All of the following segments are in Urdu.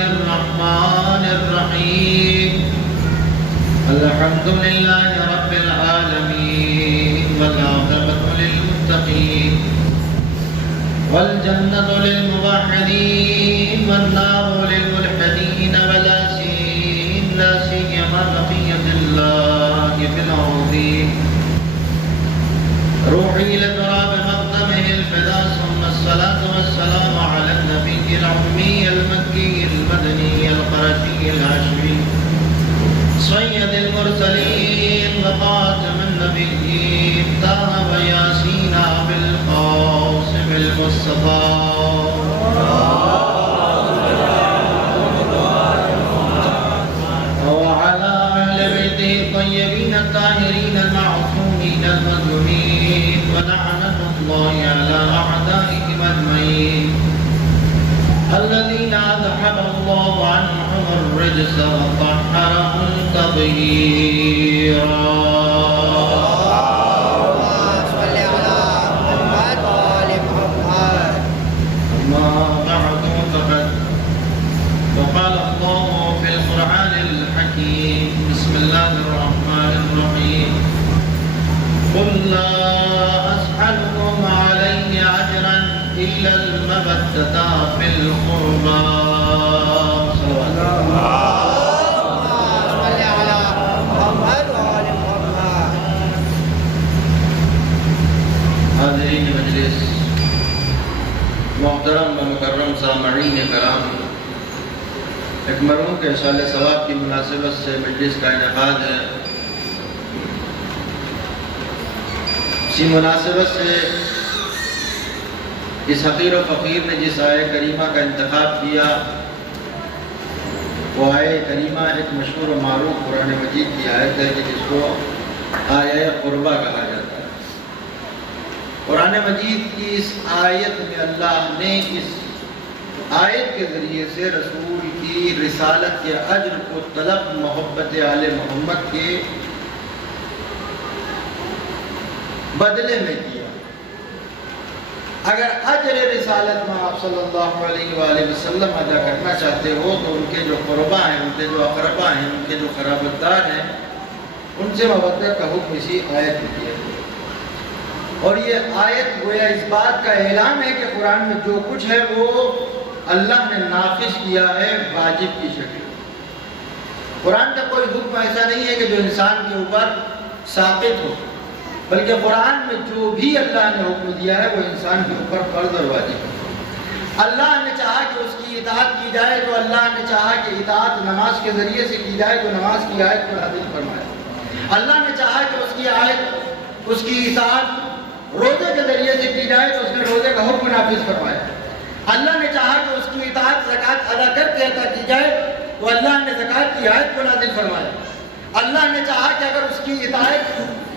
الرحمن الرحيم الحمد لله رب العالمين والعاقبة للمتقين والجنة للموحدين والنار للملحدين ولا سيما بقية الله في الأرضين روحي لتراب مقدمه الفداء ثم الصلاة والسلام على النبي الأمي المكي المدني القرشي الهاشمي سيد المرسلين وخاتم النبيين طه وياسين بالقاسم المصطفى وعلى أهل بيته الطيبين الطاهرين المعصومين المظلومين ولعنة الله على أعدائهم أجمعين الذين أذهب الله عنهم الرجس وطهرهم تطهيرا. اللهم صل على محمد وآل محمد. أما بعد فقد وقال الله في القرآن الحكيم بسم الله الرحمن الرحيم قل لا أسألكم عليه أجرا إلا المودة في القربى. حاضرین مجلس، محترم و مکرم سامعین کرام، ایک مرحوم کے سال ثواب کی مناسبت سے مجلس کا انعقاد ہے. اسی مناسبت سے اس حقیر و فقیر نے جس آیہ کریمہ کا انتخاب کیا وہ آیہ کریمہ ایک مشہور و معروف قرآن مجید کی آیت ہے کہ جس کو آیہ قربہ کہا جاتا ہے. قرآن مجید کی اس آیت میں اللہ نے اس آیت کے ذریعے سے رسول کی رسالت کے اجر کو طلب محبت آل محمد کے بدلے میں کیا. اگر اجر رسالت میں آپ صلی اللہ علیہ وآلہ وسلم ادا کرنا چاہتے ہو تو ان کے جو قربا ہیں، ان کے جو اقربا ہیں، ان کے جو قرابت دار ہیں، ان سے مودت کا حکم اسی آیت میں کیا گیا. اور یہ آیت گویا اس بات کا اعلان ہے کہ قرآن میں جو کچھ ہے وہ اللہ نے نافذ کیا ہے واجب کی شکل. قرآن کا کوئی حکم ایسا نہیں ہے کہ جو انسان کے اوپر ساقط ہو، بلکہ قرآن میں جو بھی اللہ نے حکم دیا ہے وہ انسان کے اوپر فرض اور واجب ہے. اللہ نے چاہا کہ اس کی اطاعت کی جائے تو اللہ نے چاہا کہ اطاعت نماز کے ذریعے سے کی جائے تو نماز کی آیت کو نازل فرمایا. اللہ نے چاہا کہ اس کی اطاعت روزے کے ذریعے سے کی جائے تو اس نے روزے کا حکم نافذ فرمایا. اللہ نے چاہا کہ اس کی اطاعت زکوٰۃ ادا کر کے ادا کی جائے تو اللہ نے زکوٰۃ کی آیت کو نازل فرمایا. اللہ نے چاہا کہ اگر اس کی اطاعت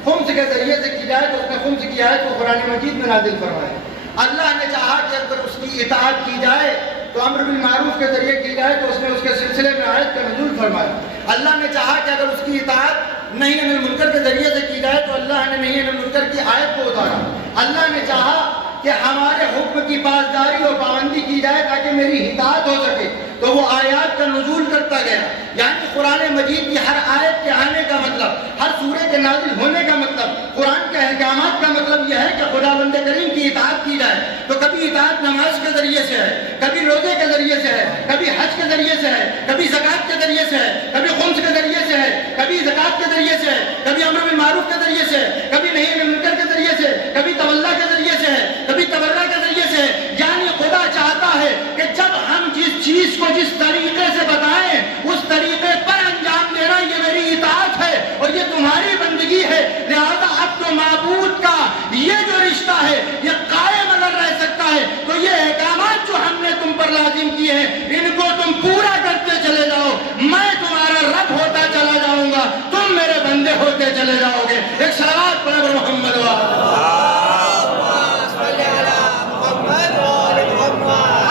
خمس کے ذریعے سے کی جائے تو اس نے خمس کی آیت کو قرآن مجید میں نازل فرمایا. اللہ نے چاہا کہ اگر اس کی اطاعت کی جائے تو امر بالمعروف کے ذریعے کی جائے تو اس نے اس کے سلسلے میں آیت کا نزول فرمایا. اللہ نے چاہا کہ اگر اس کی اطاعت نہی عن المنکر کے ذریعے سے کی جائے تو اللہ نے نہی عن المنکر کی آیت کو اتارا. اللہ نے چاہا کہ ہمارے حکم کی پاسداری اور پابندی کی جائے تاکہ میری اطاعت ہو سکے تو وہ آیات کا نزول کرتا گیا. یعنی قرآن مجید کی ہر آیت کے آنے کا مطلب، ہر سورے کے نازل ہونے کا مطلب، قرآن کے احکامات کا مطلب یہ ہے کہ خدا بند کریم کی اطاعت کی جائے. تو کبھی اطاعت نماز کے ذریعے سے ہے، کبھی روزے کے ذریعے سے ہے، کبھی حج کے ذریعے سے ہے، کبھی زکوٰۃ کے ذریعے سے ہے، کبھی خمس کے ذریعے سے ہے، کبھی زکوٰۃ کے ذریعے سے ہے، کبھی امر بالمعروف کے ذریعے سے ہے، کبھی نہی عن المنکر کے ذریعے سے، کبھی تولا کے ذریعے سے ہے، کبھی تبرع کے ذریعے سے ہے. یعنی خدا چاہتا ہے کہ جب ہم جس چیز کو جس طریقے سے بتائیں اس طریقے پر انجام دینا یہ میری اطاعت ہے اور یہ تمہاری بندگی ہے. لہذا اب تو معبود کا یہ جو رشتہ ہے یہ قائم اگر رہ سکتا ہے تو یہ احکامات جو ہم نے تم پر لازم کیے ہیں ان کو تم پورا کرتے چلے جاؤ. میں تمہارا رب ہوتا چلا جاؤں گا، تم میرے بندے ہوتے چلے جاؤ گے. ایک صلوات پڑھو محمد وا.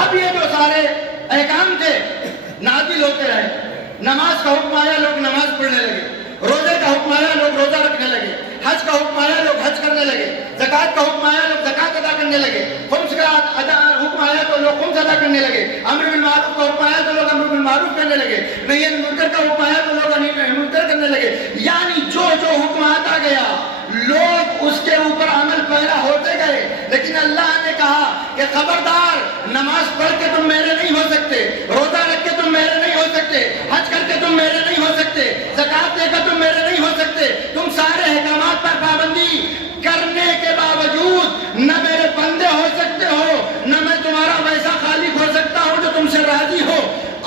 اب یہ جو سارے احکام تھے نازل ہوتے رہے. نماز کا حکم آیا، لوگ نماز پڑھنے لگے. روزے کا حکم آیا، لوگ روزہ رکھنے لگے. حج کا حکم آیا، لوگ حج کرنے لگے. زکوٰۃ کا حکم آیا، لوگ زکوٰۃ ادا کرنے لگے. خمس کا حکم آیا تو لوگ خمس ادا کرنے لگے. امر بالمعروف کا حکم آیا تو لوگ امر معروف کرنے لگے، نہیں منکر کا حکم آیا تو لوگ نہیں منکر کرنے لگے، یعنی جو حکم آتا گیا لوگ اس کے اوپر عمل پیرا ہوتے گئے۔ لیکن اللہ نے کہا کہ خبردار، نماز پڑھ کے تم میرے نہیں ہو سکتے، روزہ رکھ کے تم میرے نہیں ہو سکتے، حج کر کے تم میرے نہیں ہو سکتے، زکات دے کر تم میرے نہیں ہو سکتے، تم سارے احکامات پر پابندی کرنے کے باوجود نہ میرے بندے ہو سکتے ہو، نہ میں تمہارا ویسا خالق ہو سکتا ہوں جو تم سے راضی ہو۔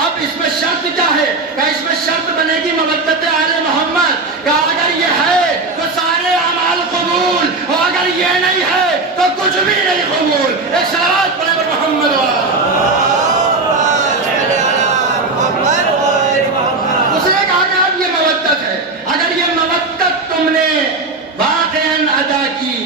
اب اس میں شرط کیا ہے؟ کہ اس میں شرط بنے گی مودت آل محمد، کہ اگر یہ ہے تو سارے اعمال قبول، اور اگر یہ نہیں ہے تو کچھ بھی نہیں قبول۔ ایک صلوات پڑھیں محمد اس نے کہا کہ اب یہ مودت ہے، اگر یہ مودت تم نے واقعاً ادا کی،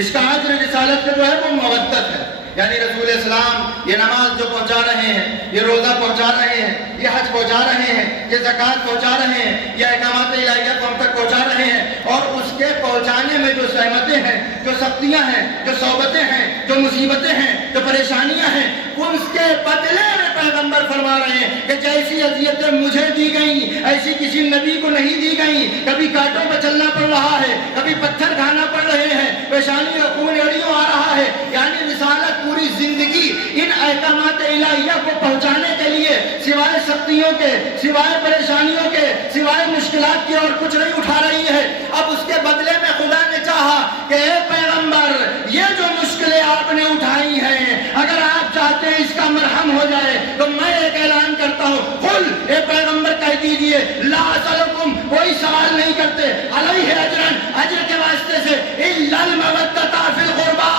اس کا اجر رسالت کا جو ہے وہ مودت ہے، یعنی رسول اسلام یہ نماز جو پہنچا رہے ہیں، یہ روزہ پہنچا رہے ہیں، یہ حج پہنچا رہے ہیں، یہ زکات پہنچا رہے ہیں، یہ احکامات الہیہ کو ہم تک پہنچا رہے ہیں، اور اس کے پہنچانے میں جو زحمتیں ہیں، جو سختیاں ہیں، جو صعوبتیں ہیں، جو مصیبتیں ہیں، جو پریشانیاں ہیں، ان کے بدلے میں پیغمبر فرما رہے ہیں کہ جیسی اذیتیں مجھے دی گئیں ایسی کسی نبی کو نہیں دی گئیں۔ کبھی کانٹوں پہ چلنا پڑ رہا ہے، کبھی پتھر کھانا پڑ رہے ہیں، پریشانی خون اڑیوں آ رہا ہے، یعنی رسالت پوری زندگی ان احکامات الہیہ کو پہنچانے کے لیے سوائے سختیوں کے، سوائے پریشانیوں کے، سوائے مشکلات کے اور کچھ نہیں اٹھا رہی ہے۔ اب اس کے بدلے میں خدا نے چاہا کہ اے پیغمبر، یہ جو مشکلیں آپ نے اٹھائی ہیں، اگر آپ چاہتے ہیں اس کا مرہم ہو جائے تو میں ایک اعلان کرتا ہوں، قل، اے پیغمبر کہہ دیجئے، لا اسألکم، کوئی سوال نہیں کرتے، علیہ اجرن، اجر کے واسطے سے، الا المودۃ فی القربى،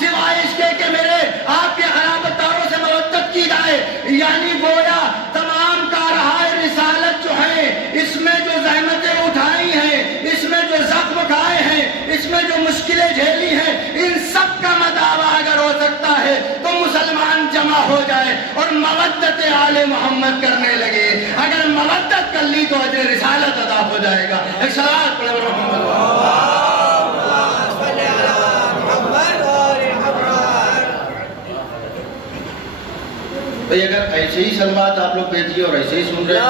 سوائے اس کے کہ میرے آپ کے قرابت داروں سے مودت کی جائے، یعنی گویا تمام کارہائے رسالت جو ہے، اس میں جو زحمتیں اٹھائی ہیں، اس میں جو زخم کھائے ہیں، اس میں جو مشکلیں جھیلی ہیں، ان سب کا مداوع اگر ہو سکتا ہے تو مسلمان جمع ہو جائے اور مودت آل محمد کرنے لگے۔ اگر مودت کر لی تو اجر رسالت ادا ہو جائے گا۔ ایک صلوات پڑھیں محمد بھئی، اگر ایسے ہی صلوات آپ لوگ بھیجیے اور ایسے ہی سن رہے ہیں،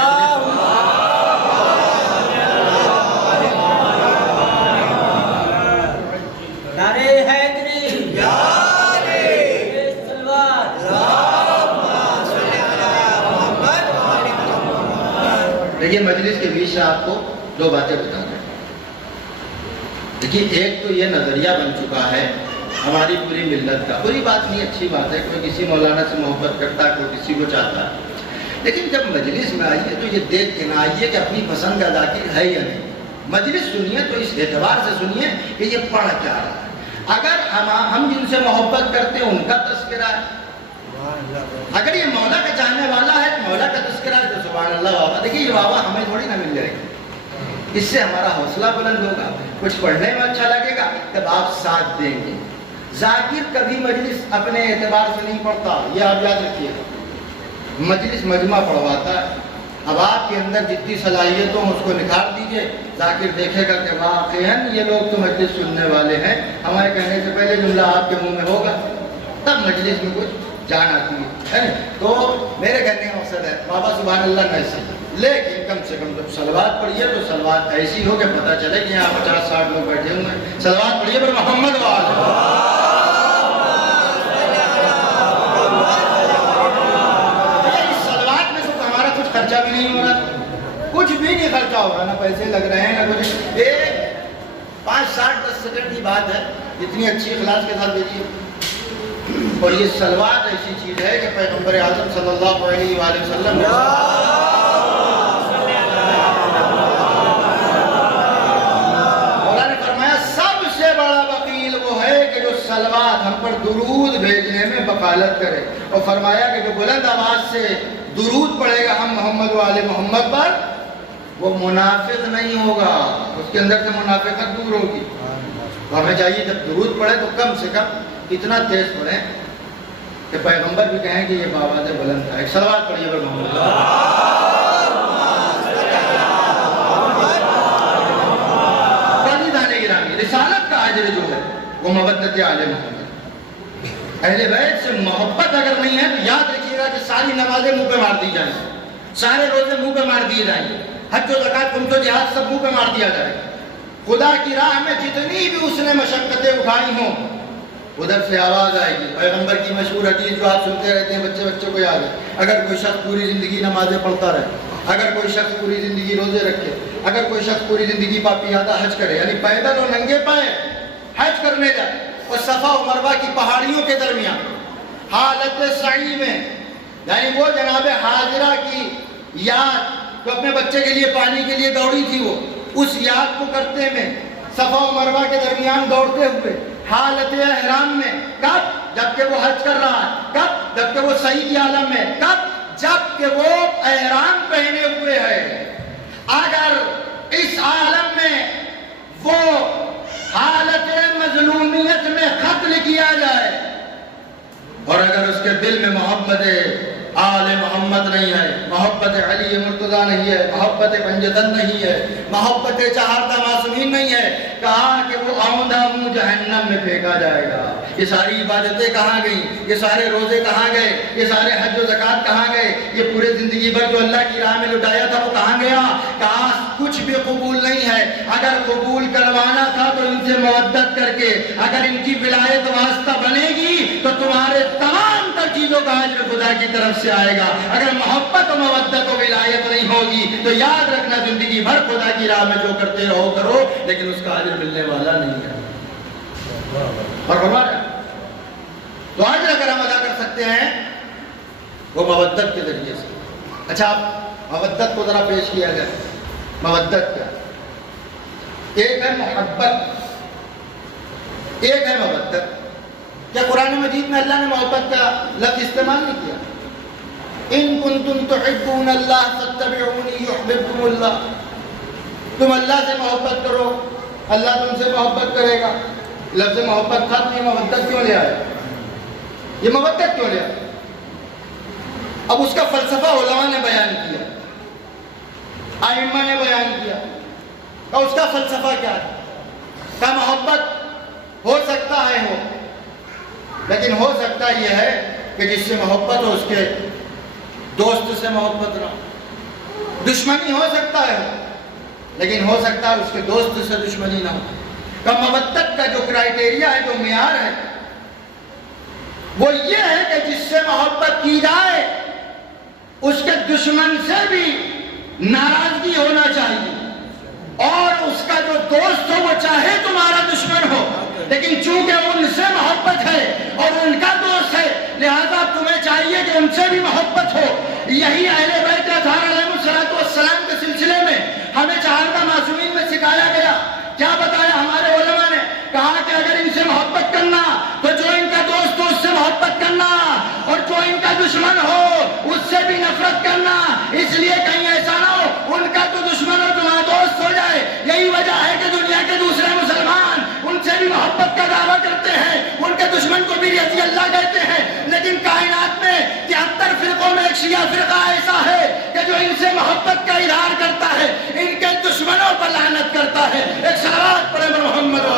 دیکھیے مجلس کے بیچ سے آپ کو دو باتیں بتا رہے ہیں۔ دیکھیے ایک تو یہ نظریہ بن چکا ہے ہماری پوری ملت کا، بری بات نہیں، اچھی بات ہے، کوئی کسی مولانا سے محبت کرتا ہے، کوئی کسی کو چاہتا ہے، لیکن جب مجلس میں آئیے تو یہ دیکھ کے نہ آئیے کہ اپنی پسند کا ذاکر ہے یا نہیں۔ مجلس سنیے تو اس اعتبار سے سنیے کہ یہ پڑھ کیا رہا ہے۔ اگر ہم جن سے محبت کرتے ہیں ان کا تذکرہ ہے، اگر یہ مولا کا چاہنے والا ہے تو مولا کا تذکرہ ہے تو سبحان اللہ بابا۔ دیکھیے یہ بابا ہمیں تھوڑی نہ مل جائے گی، اس سے ہمارا حوصلہ بلند ہوگا، کچھ پڑھنے میں اچھا لگے گا، جب آپ ساتھ دیں گے۔ ذاکر کبھی مجلس اپنے اعتبار سے نہیں پڑھتا، یہ آپ یاد رکھیے، مجلس مجمع پڑھواتا ہے۔ اب آپ کے اندر جتنی صلاحیت ہو اس کو نکھار دیجئے، ذاکر دیکھے گا کہ واقعاً یہ لوگ تو مجلس سننے والے ہیں، ہمارے کہنے سے پہلے جملہ آپ کے منہ میں ہوگا، تب مجلس میں کچھ جان آتی ہے۔ تو میرے کہنے کا مقصد ہے بابا سبحان اللہ نہ صحیح، لیکن کم سے کم جب صلوات پڑھیے تو صلوات ایسی ہو کہ پتہ چلے کہ یہاں 50-60 لوگ بیٹھے ہوئے ہیں۔ صلوات پڑھیے پر محمد وآلہ۔ خرچہ بھی نہیں ہو رہا، کچھ بھی نہیں خرچہ ہو رہا، نہ پیسے لگ رہے ہیں نہ کچھ، ایک 5-10 سیکنڈ کی بات ہے، اتنی اچھی اخلاص کے ساتھ بھیجیے۔ اور یہ صلوات ایسی چیز ہے کہ پیغمبر اعظم صلی اللہ علیہ وآلہ وسلم مولا نے فرمایا سب سے بڑا وکیل وہ ہے کہ جو صلوات ہم پر درود بھیجنے میں وکالت کرے، اور فرمایا کہ جو بلند آواز سے درود پڑھے گا ہم محمد و آل محمد پر، وہ منافق نہیں ہوگا، اس کے اندر سے منافقت دور ہوگی۔ تو ہمیں چاہیے جب درود پڑھے تو کم سے کم اتنا تیز پڑھیں کہ پیغمبر بھی کہیں کہ یہ بآواز بلند ہے۔ ایک صلوات پڑھیے پر محمد۔ رسالت کا اجر جو ہے وہ مودت آل محمد، اہل بیت سے محبت اگر نہیں ہے تو یاد رکھیے گا کہ ساری نمازیں منہ پہ مار دی جائیں، سارے روزے منہ پہ مار دیے جائیں گے، حج و زکات خمس و جہاد سب منہ پہ مار دیا جائے گا۔ خدا کی راہ میں جتنی بھی اس نے مشقتیں اٹھائی ہوں ادھر سے آواز آئے گی۔ پیغمبر کی مشہور حدیث جو آپ سنتے رہتے ہیں، بچوں کو یاد ہے، اگر کوئی شخص پوری زندگی نمازیں پڑھتا رہے، اگر کوئی شخص پوری زندگی روزے رکھے، اگر کوئی شخص پوری زندگی پاپیادہ حج کرے، یعنی پیدل اور ننگے پائے حج کرنے جائے، اور صفا و مروہ کی پہاڑیوں کے درمیان حالت سعی میں، یعنی وہ جناب حاضرہ کی یاد جو اپنے بچے کے لیے پانی کے لیے دوڑی تھی، وہ اس یاد کو کرتے میں صفا و مروہ کے درمیان دوڑتے ہوئے حالت احرام میں، کب؟ جب کہ وہ حج کر رہا ہے، کب؟ جب کہ وہ صحیح کی عالم میں، کب؟ جب کہ وہ احرام پہنے ہوئے ہے۔ اگر اس عالم میں وہ حالت مظلومیت میں قتل کیا جائے اور اگر اس کے دل میں محبت آل محمد نہیں ہے، محبت علی مرتضیٰ نہیں ہے، محبت پنجتن نہیں ہے، محبت چہاردہ معصومین نہیں ہے، کہا کہ وہ آؤندہ منہ جہنم میں پھینکا جائے گا۔ یہ ساری عبادتیں کہاں گئیں؟ یہ سارے روزے کہاں گئے؟ یہ سارے حج و زکات کہاں گئے؟ یہ پورے زندگی بھر جو اللہ کی راہ میں لٹایا تھا وہ کہاں گیا؟ کہا کچھ بھی قبول نہیں ہے۔ اگر قبول کروانا تھا تو ان سے مودت کر کے، اگر ان کی ولایت واسطہ بنے گی تو تمہارے تمام تر چیزوں کا اجر خدا کی طرف سے آئے گا۔ اگر محبت و مودت و ولایت نہیں ہوگی تو یاد رکھنا زندگی بھر خدا کی راہ میں جو کرتے رہو کرو، لیکن اس کا اجر ملنے والا نہیں ہے۔ اور ہمارا تو اجر اگر ہم ادا کر سکتے ہیں وہ مودت کے ذریعے سے۔ اچھا، آپ مودت کو ذرا پیش کیا جائے۔ مودت کیا؟ ایک ہے محبت، ایک ہے مودت۔ کیا قرآن مجید میں اللہ نے محبت کا لفظ استعمال نہیں کیا؟ ان کنتم تحبون اللہ فاتبعونی یحببکم اللہ۔ تم اللہ سے محبت کرو، اللہ تم سے محبت کرے گا۔ لفظ محبت تھا تو یہ مودت کیوں لے آئے؟ یہ مودت کیوں لے آئے؟ اب اس کا فلسفہ علماء نے بیان کیا، ائمہ نے بیان کیا، اور اس کا فلسفہ کیا ہے؟ کہ محبت ہو سکتا ہے ہو، لیکن ہو سکتا یہ ہے کہ جس سے محبت ہو اس کے دوست سے محبت نہ ہو۔ دشمنی ہو سکتا ہے لیکن ہو سکتا ہے اس کے دوست سے دشمنی نہ ہو۔ کہ مودت کا جو کرائیٹیریا ہے، جو معیار ہے، وہ یہ ہے کہ جس سے محبت کی جائے اس کے دشمن سے بھی ناراضگی ہونا چاہیے، اور اس کا جو دوست ہو وہ چاہے تمہارا دشمن ہو، لیکن چونکہ ان سے محبت ہے اور ان کا دوست ہے، لہذا تمہیں چاہیے کہ ان سے بھی محبت ہو۔ یہی اہل بیت اطہار علیہ السلام کے سلسلے میں ہمیں چہاردہ معصومین میں سکھایا گیا۔ کیا بتایا ہمارے علماء نے؟ کہا کہ اگر ان سے محبت کرنا تو جو ان کا دوست ہو اس سے محبت کرنا، اور جو ان کا دشمن ہو اس سے بھی نفرت کرنا، اس لیے کہیں ایسا نہ ہو ان کا تو دشمن اور تمہارا دوست ہو جائے۔ یہی وجہ ہے کہ دنیا کے دوسرے مسلمان ان سے بھی محبت کا دعویٰ کرتے ہیں، ان کے دشمن کو بھی رضی اللہ کہتے ہیں، لیکن کائنات میں 73 فرقوں میں ایک شیعہ فرقہ ایسا ہے کہ جو ان سے محبت کا اظہار کرتا ہے، ان کے دشمنوں پر لعنت کرتا ہے۔ ایک صلوات پڑھیں محمد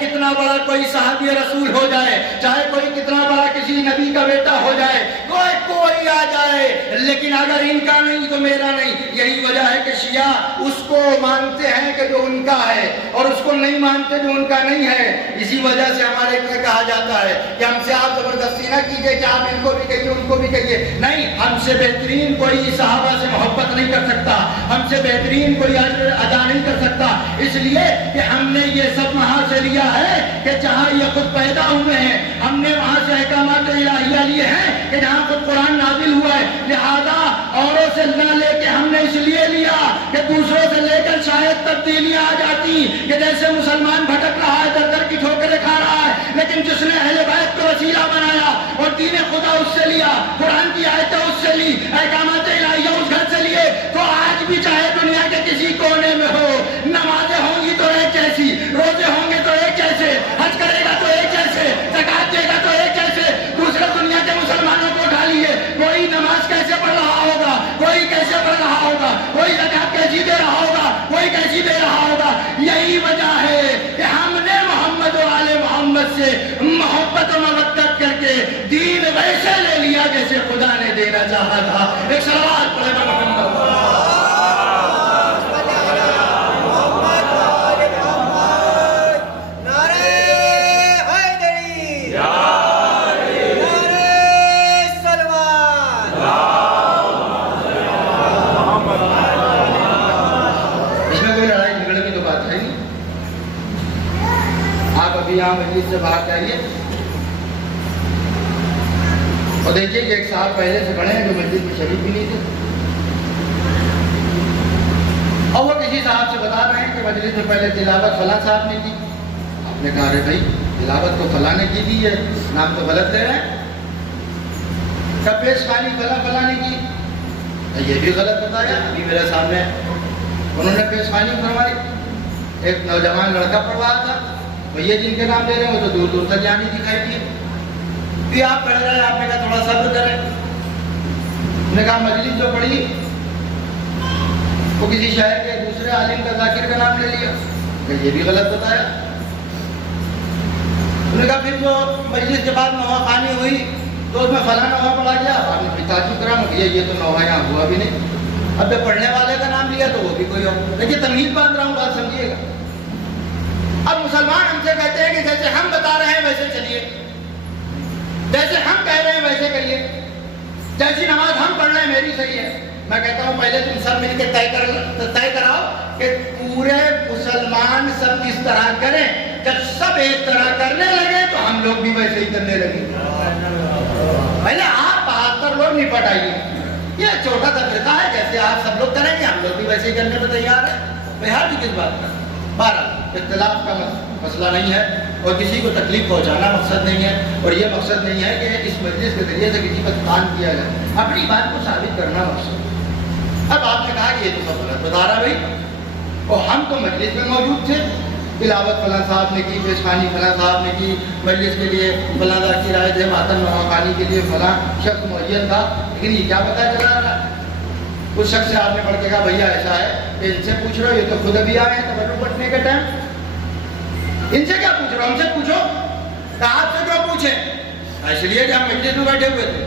کتنا بڑا کوئی صحابی رسول ہو جائے، چاہے کوئی کتنا بڑا کسی نبی کا بیٹا ہو جائے، کوئی آ جائے، لیکن اگر ان کا نہیں تو میرا نہیں۔ یہی وجہ ہے کہ شیعہ اس کو مانتے ہیں کہ جو ان کا ہے، اور اس کو نہیں مانتے جو ان کا نہیں ہے۔ اسی وجہ سے ہمارے کیا کہا جاتا ہے کہ ہم سے آپ زبردستی نہ کیجئے کہ آپ ان کو بھی کہیے ان کو بھی کہیے۔ نہیں، ہم سے بہترین کوئی صحابہ سے محبت نہیں کر سکتا، ہم سے بہترین کوئی اجر ادا نہیں کر سکتا، اس لیے کہ ہم نے یہ سب وہاں سے لیا ہے کہ جہاں یہ خود پیدا ہوئے ہیں، ہم نے وہاں سے احکامات الہیہ لیے ہیں کہ جہاں خود قرآن نازل ہوا ہے، لہذا اوروں سے نہ لے کے ہم نے اس لیے لیا کہ دوسروں سے لے کر شاید تبدیلیاں آ جاتی، کہ جیسے مسلمان بھٹک رہا ہے، در در کی ٹھوکریں کھا رہا ہے، لیکن جس نے اہل بیت کو وسیلہ بنایا اور دین خدا اس سے لیا، قرآن کی آیتیں اس سے لی، احکامات الہیہ اس گھر سے لیے، تو آج بھی چاہے دنیا کے کسی کونے میں ہو، نمازیں ہوں گی تو ایک جیسی، روزے ہوں گے تو ایک جیسے، حج کرے گا تو ایک جیسے، زکات دے گا تو ایک جیسے، دوسرے دنیا کے مسلمانوں کو اٹھا لیے، کوئی نماز کیسے پڑھ رہا ہوگا، کوئی کیسے پڑھ رہا ہوگا، کوئی زکات کیسی دے رہا ہوگا، کوئی کیسی دے رہا ہوگا۔ یہی وجہ سے محبت و مودت کر کے دین ویسے لے لیا جیسے خدا نے دینا چاہا تھا. ایک صلوات پڑھے محمد. یہاں مجلس سے باہر جائیے اور دیکھیے کہ ایک صاحب پہلے سے بڑے ہیں جو مجلس میں شریک بھی نہیں تھے اور وہ کسی صاحب سے بتا رہے ہیں کہ مجلس میں پہلے تلاوت فلاں صاحب نے کی. آپ نے کہا رہے بھائی تلاوت تو فلاں نے کی تھی ہے, نام تو غلط دے رہے ہیں. کب پیش خانی فلاں نے کی, یہ بھی غلط بتایا. ابھی میرے سامنے انہوں نے پیش خانی فرمائی, ایک نوجوان لڑکا پڑھوا تھا, یہ جن کے نام لے رہے ہیں وہ تو دور دور تک جانی دکھائی دیے. پھر آپ پڑھ رہے ہیں, آپ نے کہا تھوڑا صبر کریں. نے کہا مجلس جو پڑھی وہ کسی شہر کے دوسرے عالم کا ذاکر کا نام لے لیا, کہ یہ بھی غلط بتایا. انہوں نے کہا پھر جو مجلس کے بعد نوحہ خوانی ہوئی تو اس میں فلاں نوحہ پڑھا گیا. آپ نے پھر تعجب کرا, یہ تو نوحہ یہاں ہوا بھی نہیں. اب جب پڑھنے والے کا نام لیا تو وہ بھی کوئی اور. دیکھیے تمیز باندھ رہا ہوں, بات سمجھیے گا. اب مسلمان ہم سے کہتے ہیں کہ جیسے ہم بتا رہے ہیں ویسے چلیے, جیسے ہم کہہ رہے ہیں ویسے کریے, جیسی نماز ہم پڑھ رہے ہیں میری صحیح ہے. میں کہتا ہوں پہلے تم سب مل کے طے کراؤ کہ پورے مسلمان سب کس طرح کریں. جب سب ایک طرح کرنے لگے تو ہم لوگ بھی ویسے ہی کرنے لگے. پہلے آپ 72 لوگ نپٹ آئیے, یہ چھوٹا سا فرقہ ہے, جیسے آپ سب لوگ کریں گے ہم لوگ بھی ویسے ہی کرنے میں تیار ہیں. بہار بھی کس بات کا. بہرحال اختلاف کا مسئلہ نہیں ہے اور کسی کو تکلیف پہنچانا مقصد نہیں ہے, اور یہ مقصد نہیں ہے کہ اس مجلس کے ذریعے سے کسی پر تان کیا جائے. اپنی بات کو ثابت کرنا مقصد. اب آپ نے کہا کہ یہ تو سب غلط بتا رہا بھائی, اور ہم تو مجلس میں موجود تھے. تلاوت فلاں صاحب نے کی, پیش خانی فلاں صاحب نے کی, مجلس کے لیے فلاں ذاکر آئے تھے, ماتم نوحہ خوانی کے لیے فلاں شخص معین تھا. لیکن یہ کیا پتہ چلا رہا, اس شخص سے آپ نے پڑھ کے کہا بھیا ایسا ہے کہ ان سے پوچھ رہے ہو, یہ تو خود ابھی آئے ہیں تبرک پڑھنے کے ٹائم, ان سے کیا پوچھ رہا ہوں, ہم سے پوچھو. کہا آپ سے کیوں پوچھیں, اس لیے کہ ہم مجلس میں بیٹھے ہوئے تھے.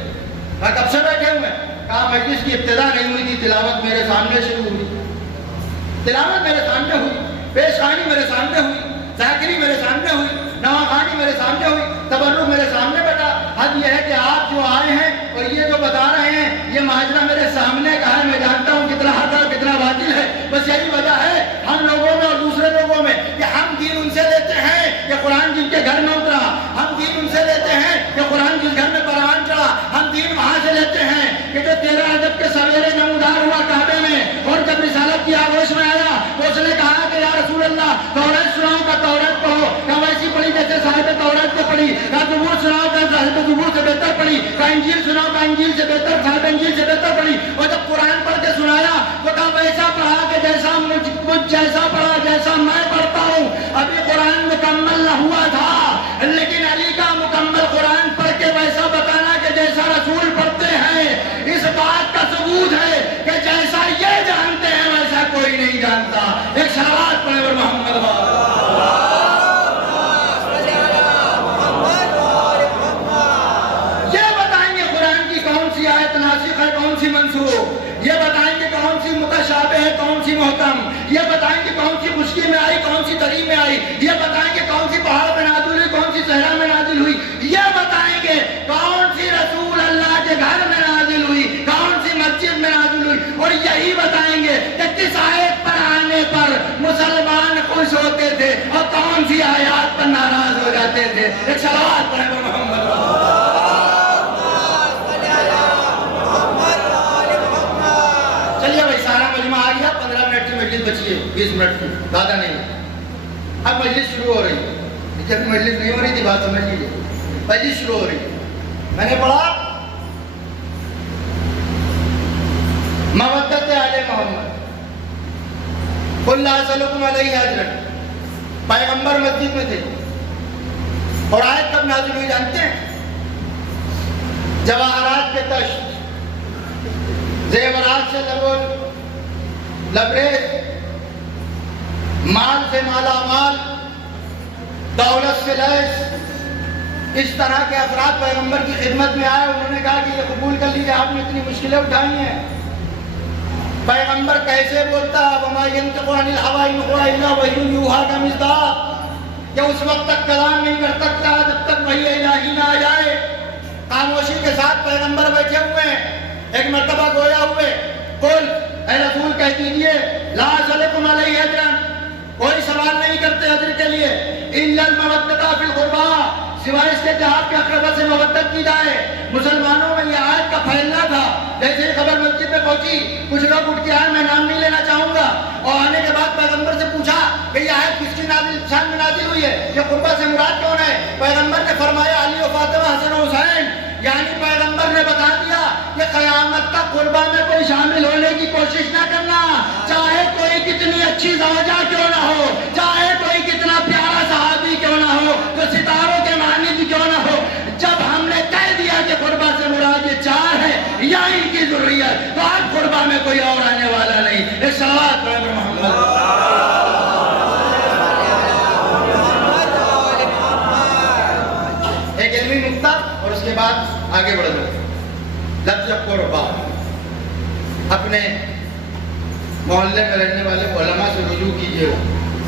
کہا کب سے بیٹھے ہوئے ہیں, کہا مجلس کی ابتدا نہیں ہوئی تھی, تلاوت میرے سامنے شروع ہوئی, تلاوت میرے سامنے ہوئی, پیش خانی میرے سامنے ہوئی, ذاکری میرے سامنے ہوئی, نوحہ خوانی میرے سامنے ہوئی, تبرک میرے سامنے بیٹھا. حد یہ ہے کہ آپ جو آئے ہیں اور یہ جو بتا رہے ہیں یہ ماجرا میرے سامنے کا ہے. میں جانتا ہوں کتنا حق ہے کتنا باطل ہے. بس یہی وجہ ہے ہم لوگوں میں اور دوسرے لوگوں میں کہ ہم دین ان سے لیتے ہیں کہ قرآن جن کے گھر میں اترا, ہم دین ان سے لیتے ہیں کہ قرآن جس گھر میں پروان چڑھا, ہم دین وہاں سے لیتے ہیں کہ جو 13 رجب کے سویرے نمودار ہوا کعبے میں اور جب رسالت کی آغوش میں آیا تو اس نے کہا کہ یا رسول اللہ توریت سناؤ, کا توریت پڑھو, کا ویسی پڑھی جیسے صاحب توریت نے پڑھی, کا زبور سناؤ, کا صاحب زبور سے بہتر پڑھی, کا انجیل سناؤ, کا انجیل سے بہتر, صاحب انجیل سے بہتر پڑھی. اور جب قرآن پڑھ کے سنایا تو کہا ویسا پڑھا کہ جیسا مجھ جیسا پڑھا جیسا میں پڑھتا ہوں. ابھی قرآن مکمل نہ ہوا تھا لیکن علی کا مکمل قرآن پڑھ کے ویسا بتانا کہ جیسا رسول پڑھتے ہیں, اس بات کا ثبوت ہے کہ جیسا یہ جانتے ہیں ویسا کوئی نہیں جانتا. ایک صلوات پڑھے اور محمد یہ بتائیں گے کون سی متشابہ ہے کون سی محکم, یہ بتائیں گے کون سی خشکی میں آئی کون سی تری میں آئی, یہ بتائیں گے کون سی پہاڑ میں نازل ہوئی کون سی صحرا میں نازل ہوئی, یہ بتائیں گے کون سی رسول اللہ کے گھر میں نازل ہوئی کون سی مسجد میں نازل ہوئی, اور یہی بتائیں گے کہ کس آیت پر آنے پر مسلمان خوش ہوتے تھے اور کون سی آیات پر ناراض ہو جاتے تھے. ایک صلوات پڑھیں محمد. چلیے بھائی سارا مجمع آ گیا, 15 منٹ کی مجلس بچی ہے, 20 منٹ کی, زیادہ نہیں. اب مجلس شروع ہو رہی ہے, جب مجلس نہیں ہو رہی تھی بات سمجھ لیجیے, مجلس شروع ہو رہی ہے. میں نے پڑھا مودت آل محمد قل لا اسألکم علیہ اجرا, پیغمبر مسجد میں تھے اور آیت کب نازل ہوئی جانتے ہیں؟ جواہرات کے تشت, زیورات سے لبریز, مال سے مالا مال, دولت سے لیس, اس طرح کے افراد پیغمبر کی خدمت میں آئے، انہوں نے کہا کہ یہ قبول کر لیجیے، آپ نے اتنی مشکلیں اٹھائی ہیں۔ پیغمبر کیسے بولتا وما ينطق عن الهوى إن هو إلا وحي يوحى کا مصداق، کہ اس وقت تک کلام نہیں کر سکتا جب تک وحی الہی نہ آ جائے۔ خاموشی کے ساتھ پیغمبر بیٹھے ہوئے ہیں، ایک مرتبہ گویا ہوئے، قل اے رسول کہہ دیجیے لا اسألکم علیہ اجرا، کوئی سوال نہیں کرتے اجر کے لیے، الا المودۃ فی القربى، سوائے اس کے کہ آپ کے اقربا سے مودت کی جائے۔ مسلمانوں میں یہ آیت کا پھیلنا تھا، جیسے خبر مسجد میں پہنچی کچھ لوگ اٹھ کے آئے، میں نام نہیں لینا چاہوں گا، اور آنے کے بعد پیغمبر سے پوچھا کہ یہ آیت کس کی شان میں نازل ہوئی ہے، یہ قربہ سے مراد کون ہے؟ پیغمبر نے فرمایا علی و فاطمہ، حسن و حسین، یعنی پیغمبر نے بتا دیا کہ قیامت تک قربہ میں کوئی شامل ہونے کی کوشش نہ کرنا، چاہے کوئی کتنی اچھی زوجہ کیوں نہ ہو، چاہے کوئی کتنا پیارا صحابی کیوں نہ ہو، جو ستاروں کے مانند کیوں نہ ہو، جب ہم نے کہہ دیا کہ قربہ سے مراد یہ چار ہے یا ان کی ضروریت، تو اب قربہ میں کوئی اور آنے والا نہیں۔ ایک صلوات پڑھیں محمد۔ ایک علمی نقطہ اور اس کے بعد آگے بڑھ دو۔ لفظ قربہ، اپنے محلے میں رہنے والے علماء سے رجوع کیجیے۔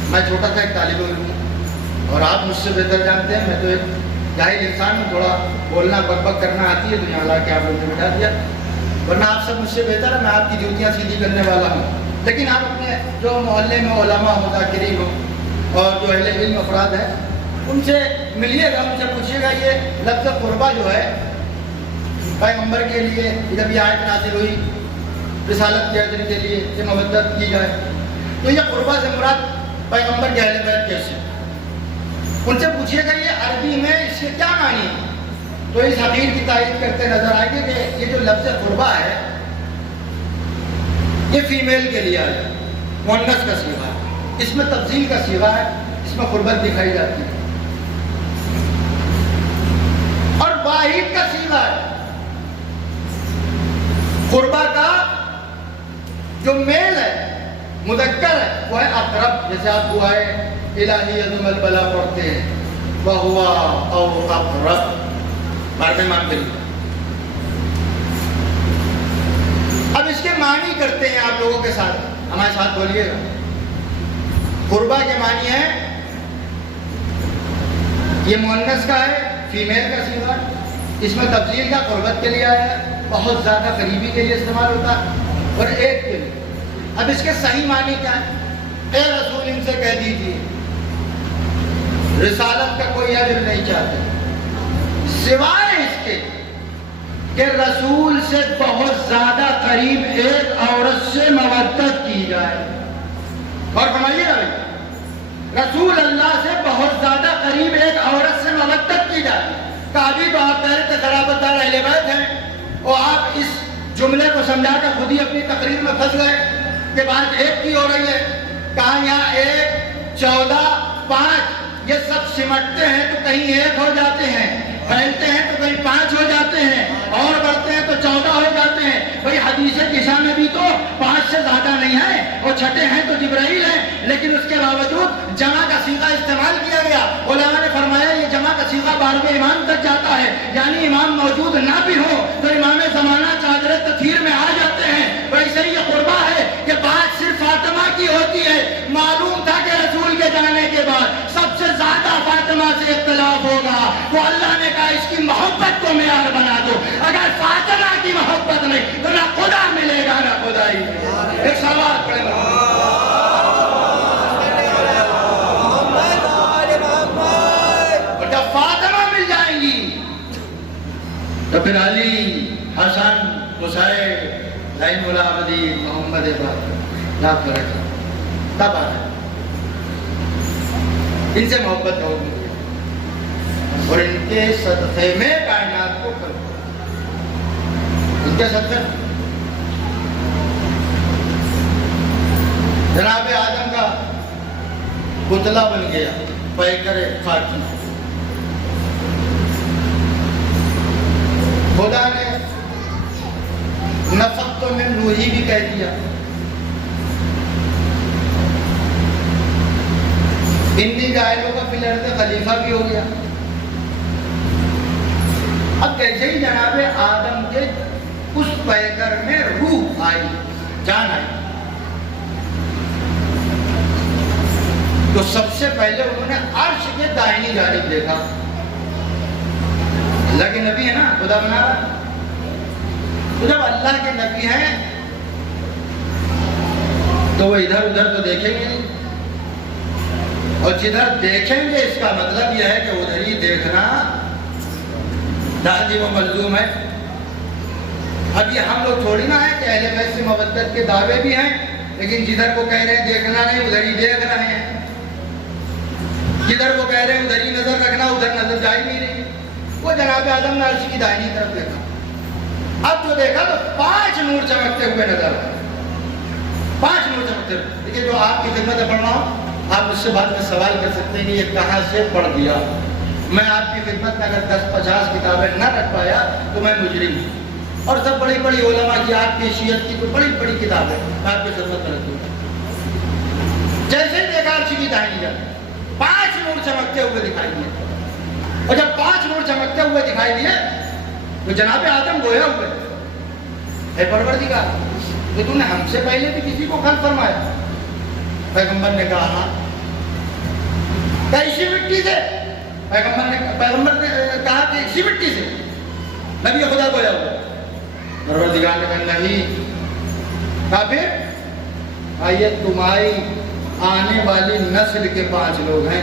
میں چھوٹا سا ایک طالب علم ہوں اور آپ مجھ سے بہتر جانتے ہیں، میں تو ایک جاہل انسان ہوں، تھوڑا بولنا بک بک کرنا آتی ہے، تو یہاں لا کے آپ لوگوں نے بٹھا دیا، ورنہ آپ سب مجھ سے بہتر ہے، میں آپ کی جوتیاں سیدھی کرنے والا ہوں۔ لیکن آپ اپنے جو محلے میں علماء مذاکرین ہوں اور جو اہل علم افراد ہیں ان سے ملیے گا، ان سے پوچھیے گا یہ لفظ قربہ جو ہے پیغمبر کے لیے جب یہ آیت نازل ہوئی رسالت کے اجر کے لیے کہ مودت کی جائے، تو یہ قربہ سے مراد پیغمبر کے اہل بیت کیسے؟ ان سے پوچھیے گا یہ عربی میں اس کے کیا معنی ہے؟ تو اس حقیر کی تائید کرتے نظر آئے گے کہ یہ جو لفظ قربہ ہے یہ فیمیل کے لیے ہے، مؤنث کا صیغہ ہے، اس میں تفضیل کا صیغہ ہے، اس میں قربت دکھائی جاتی ہے، اور واحد کا صیغہ ہے۔ قربہ کا جو میل ہے مذکر ہے وہ ہے اقرب، جیسے آپ دعائے الہی عظم البلا پڑھتے ہیں، وَهُوَ أَوْ أَقْرَبُ، بار میں مان کریے۔ اب اس کے معنی کرتے ہیں آپ لوگوں کے ساتھ، ہمارے ساتھ بولیے گا۔ قربہ کے معنی ہے یہ مؤنث کا ہے، فیمیل کا صیغہ، اس میں تفضیل کا قربت کے لیے آیا ہے، بہت زیادہ قریبی کے لیے استعمال ہوتا ہے، اور ایک کے لیے۔ اب اس کے صحیح معنی کیا ہے؟ اے رسول ان سے کہہ دیجیے رسالت کا کوئی اجر نہیں چاہتے سوائے اس کے کہ رسول سے بہت زیادہ قریب ایک عورت سے مودت کی جائے۔ اور فرمائیے گا رسول اللہ سے بہت زیادہ قریب ایک عورت سے مودت کی جائے۔ کابی تو آپ کہہ رہے تھے خرابت دار اہل بیت ہیں، اور آپ اس جملے کو سمجھا کر خود ہی اپنی تقریر میں پھنس گئے کہ بات ایک کی ہو رہی ہے۔ کہا یہاں 1، 14، 5 یہ سب سمٹتے ہیں تو کہیں 1 ہو جاتے ہیں، پھیلتے ہیں تو کہیں 5 ہو جاتے ہیں، اور بڑھتے ہیں تو 14 ہو جاتے ہیں۔ بھئی حدیث کشا میں بھی تو 5 سے زیادہ نہیں ہے، اور چھٹے ہیں تو جبرائیل ہیں، لیکن اس کے باوجود جمع کا صیغہ استعمال کیا گیا۔ علماء نے فرمایا یہ جمع کا صیغہ 12ویں امام تک جاتا ہے، یعنی امام موجود نہ بھی ہو تو امام زمانہ چادر تطہیر میں آ جاتے ہیں۔ ویسے ہی یہ قربہ ہے کہ بات صرف فاطمہ کی ہوتی ہے۔ معلوم تھا کہ رسول کے جانے کے بعد سب سے زیادہ فاطمہ سے اختلاف ہوگا، تو اللہ نے کہا اس کی محبت کو معیار بنا دو، اگر فاطمہ کی محبت نہیں تو نہ خدا ملے گا نہ خدائی۔ ایک سوال پڑھیں گا، اور جب فاطمہ مل جائیں گی تو پھر علی، حسن، حسین، زین العابدین، محمد باقر لا فرق تب آ جائے، ان سے محبت ہوگی اور ان کے صدقے میں کائنات کو کر، ان کے صدقے جناب آدم کا پتلا بن گیا پیکر خاکی، خدا نے نفخت من روحی بھی کہہ دیا، انی جاعلک فی الارض خلیفہ بھی ہو گیا۔ اب کیسے ہی جناب آدم کے اس پیکر میں روح آئی، جان آئی، تو سب سے پہلے انہوں نے عرش کے دائنی جانب دیکھا. اللہ کے نبی ہے نا، خدا بنا رہا. تو جب اللہ کے نبی ہیں تو وہ ادھر ادھر تو دیکھیں گے نہیں، اور جدھر دیکھیں گے اس کا مطلب یہ ہے کہ ادھر ہی دیکھنا لازم و ملزوم ہے. اب یہ ہم لوگ تھوڑی نہ ہے کہ اہل بیت سے مودت کے دعوے بھی ہیں، لیکن جدھر وہ کہہ رہے ہیں دیکھنا نہیں ادھر ہی دیکھ رہے ہیں، جدھر وہ کہہ رہے ہیں ادھر ہی نظر رکھنا ادھر نظر جا ہی نہیں رہی. وہ جناب آدم نے عرش کی دائنی طرف دیکھا. اب جو دیکھا تو 5 نور چمکتے ہوئے نظر آئے. 5 نور چمکتے ہوئے. دیکھیے جو آپ کی خدمت میں پڑھ رہا ہوں، آپ مجھ سے بعد میں سوال کر سکتے ہیں کہ یہ کہاں سے پڑھ دیا. میں آپ کی خدمت میں اگر 10-50 کتابیں نہ رکھ پایا تو میں مجرم ہوں. اور سب بڑی بڑی علماء کی، آپ کی شیعت کی کوئی بڑی بڑی کتابیں میں آپ کی خدمت میں رکھوں گا. جیسے ہی دیکھا عرش کی دائنی جانب 5 نور چمکتے ہوئے دکھائی دیے. اور جب 5 نور چمکتے ہوئے دکھائی دیے تو جناب آدم گویا ہوئے، اے پروردگار کہ تو نے ہم سے پہلے بھی کسی کو خلق فرمایا؟ پیغمبر نے کہا ہاں. اسی مٹی سے؟ پیغمبر نے کہا کہ اسی مٹی سے. نبی خدا گویا ہوئے. پروردگار نے کہا نہیں. کافر، آئیے تمہاری آنے والی نسل کے 5 لوگ ہیں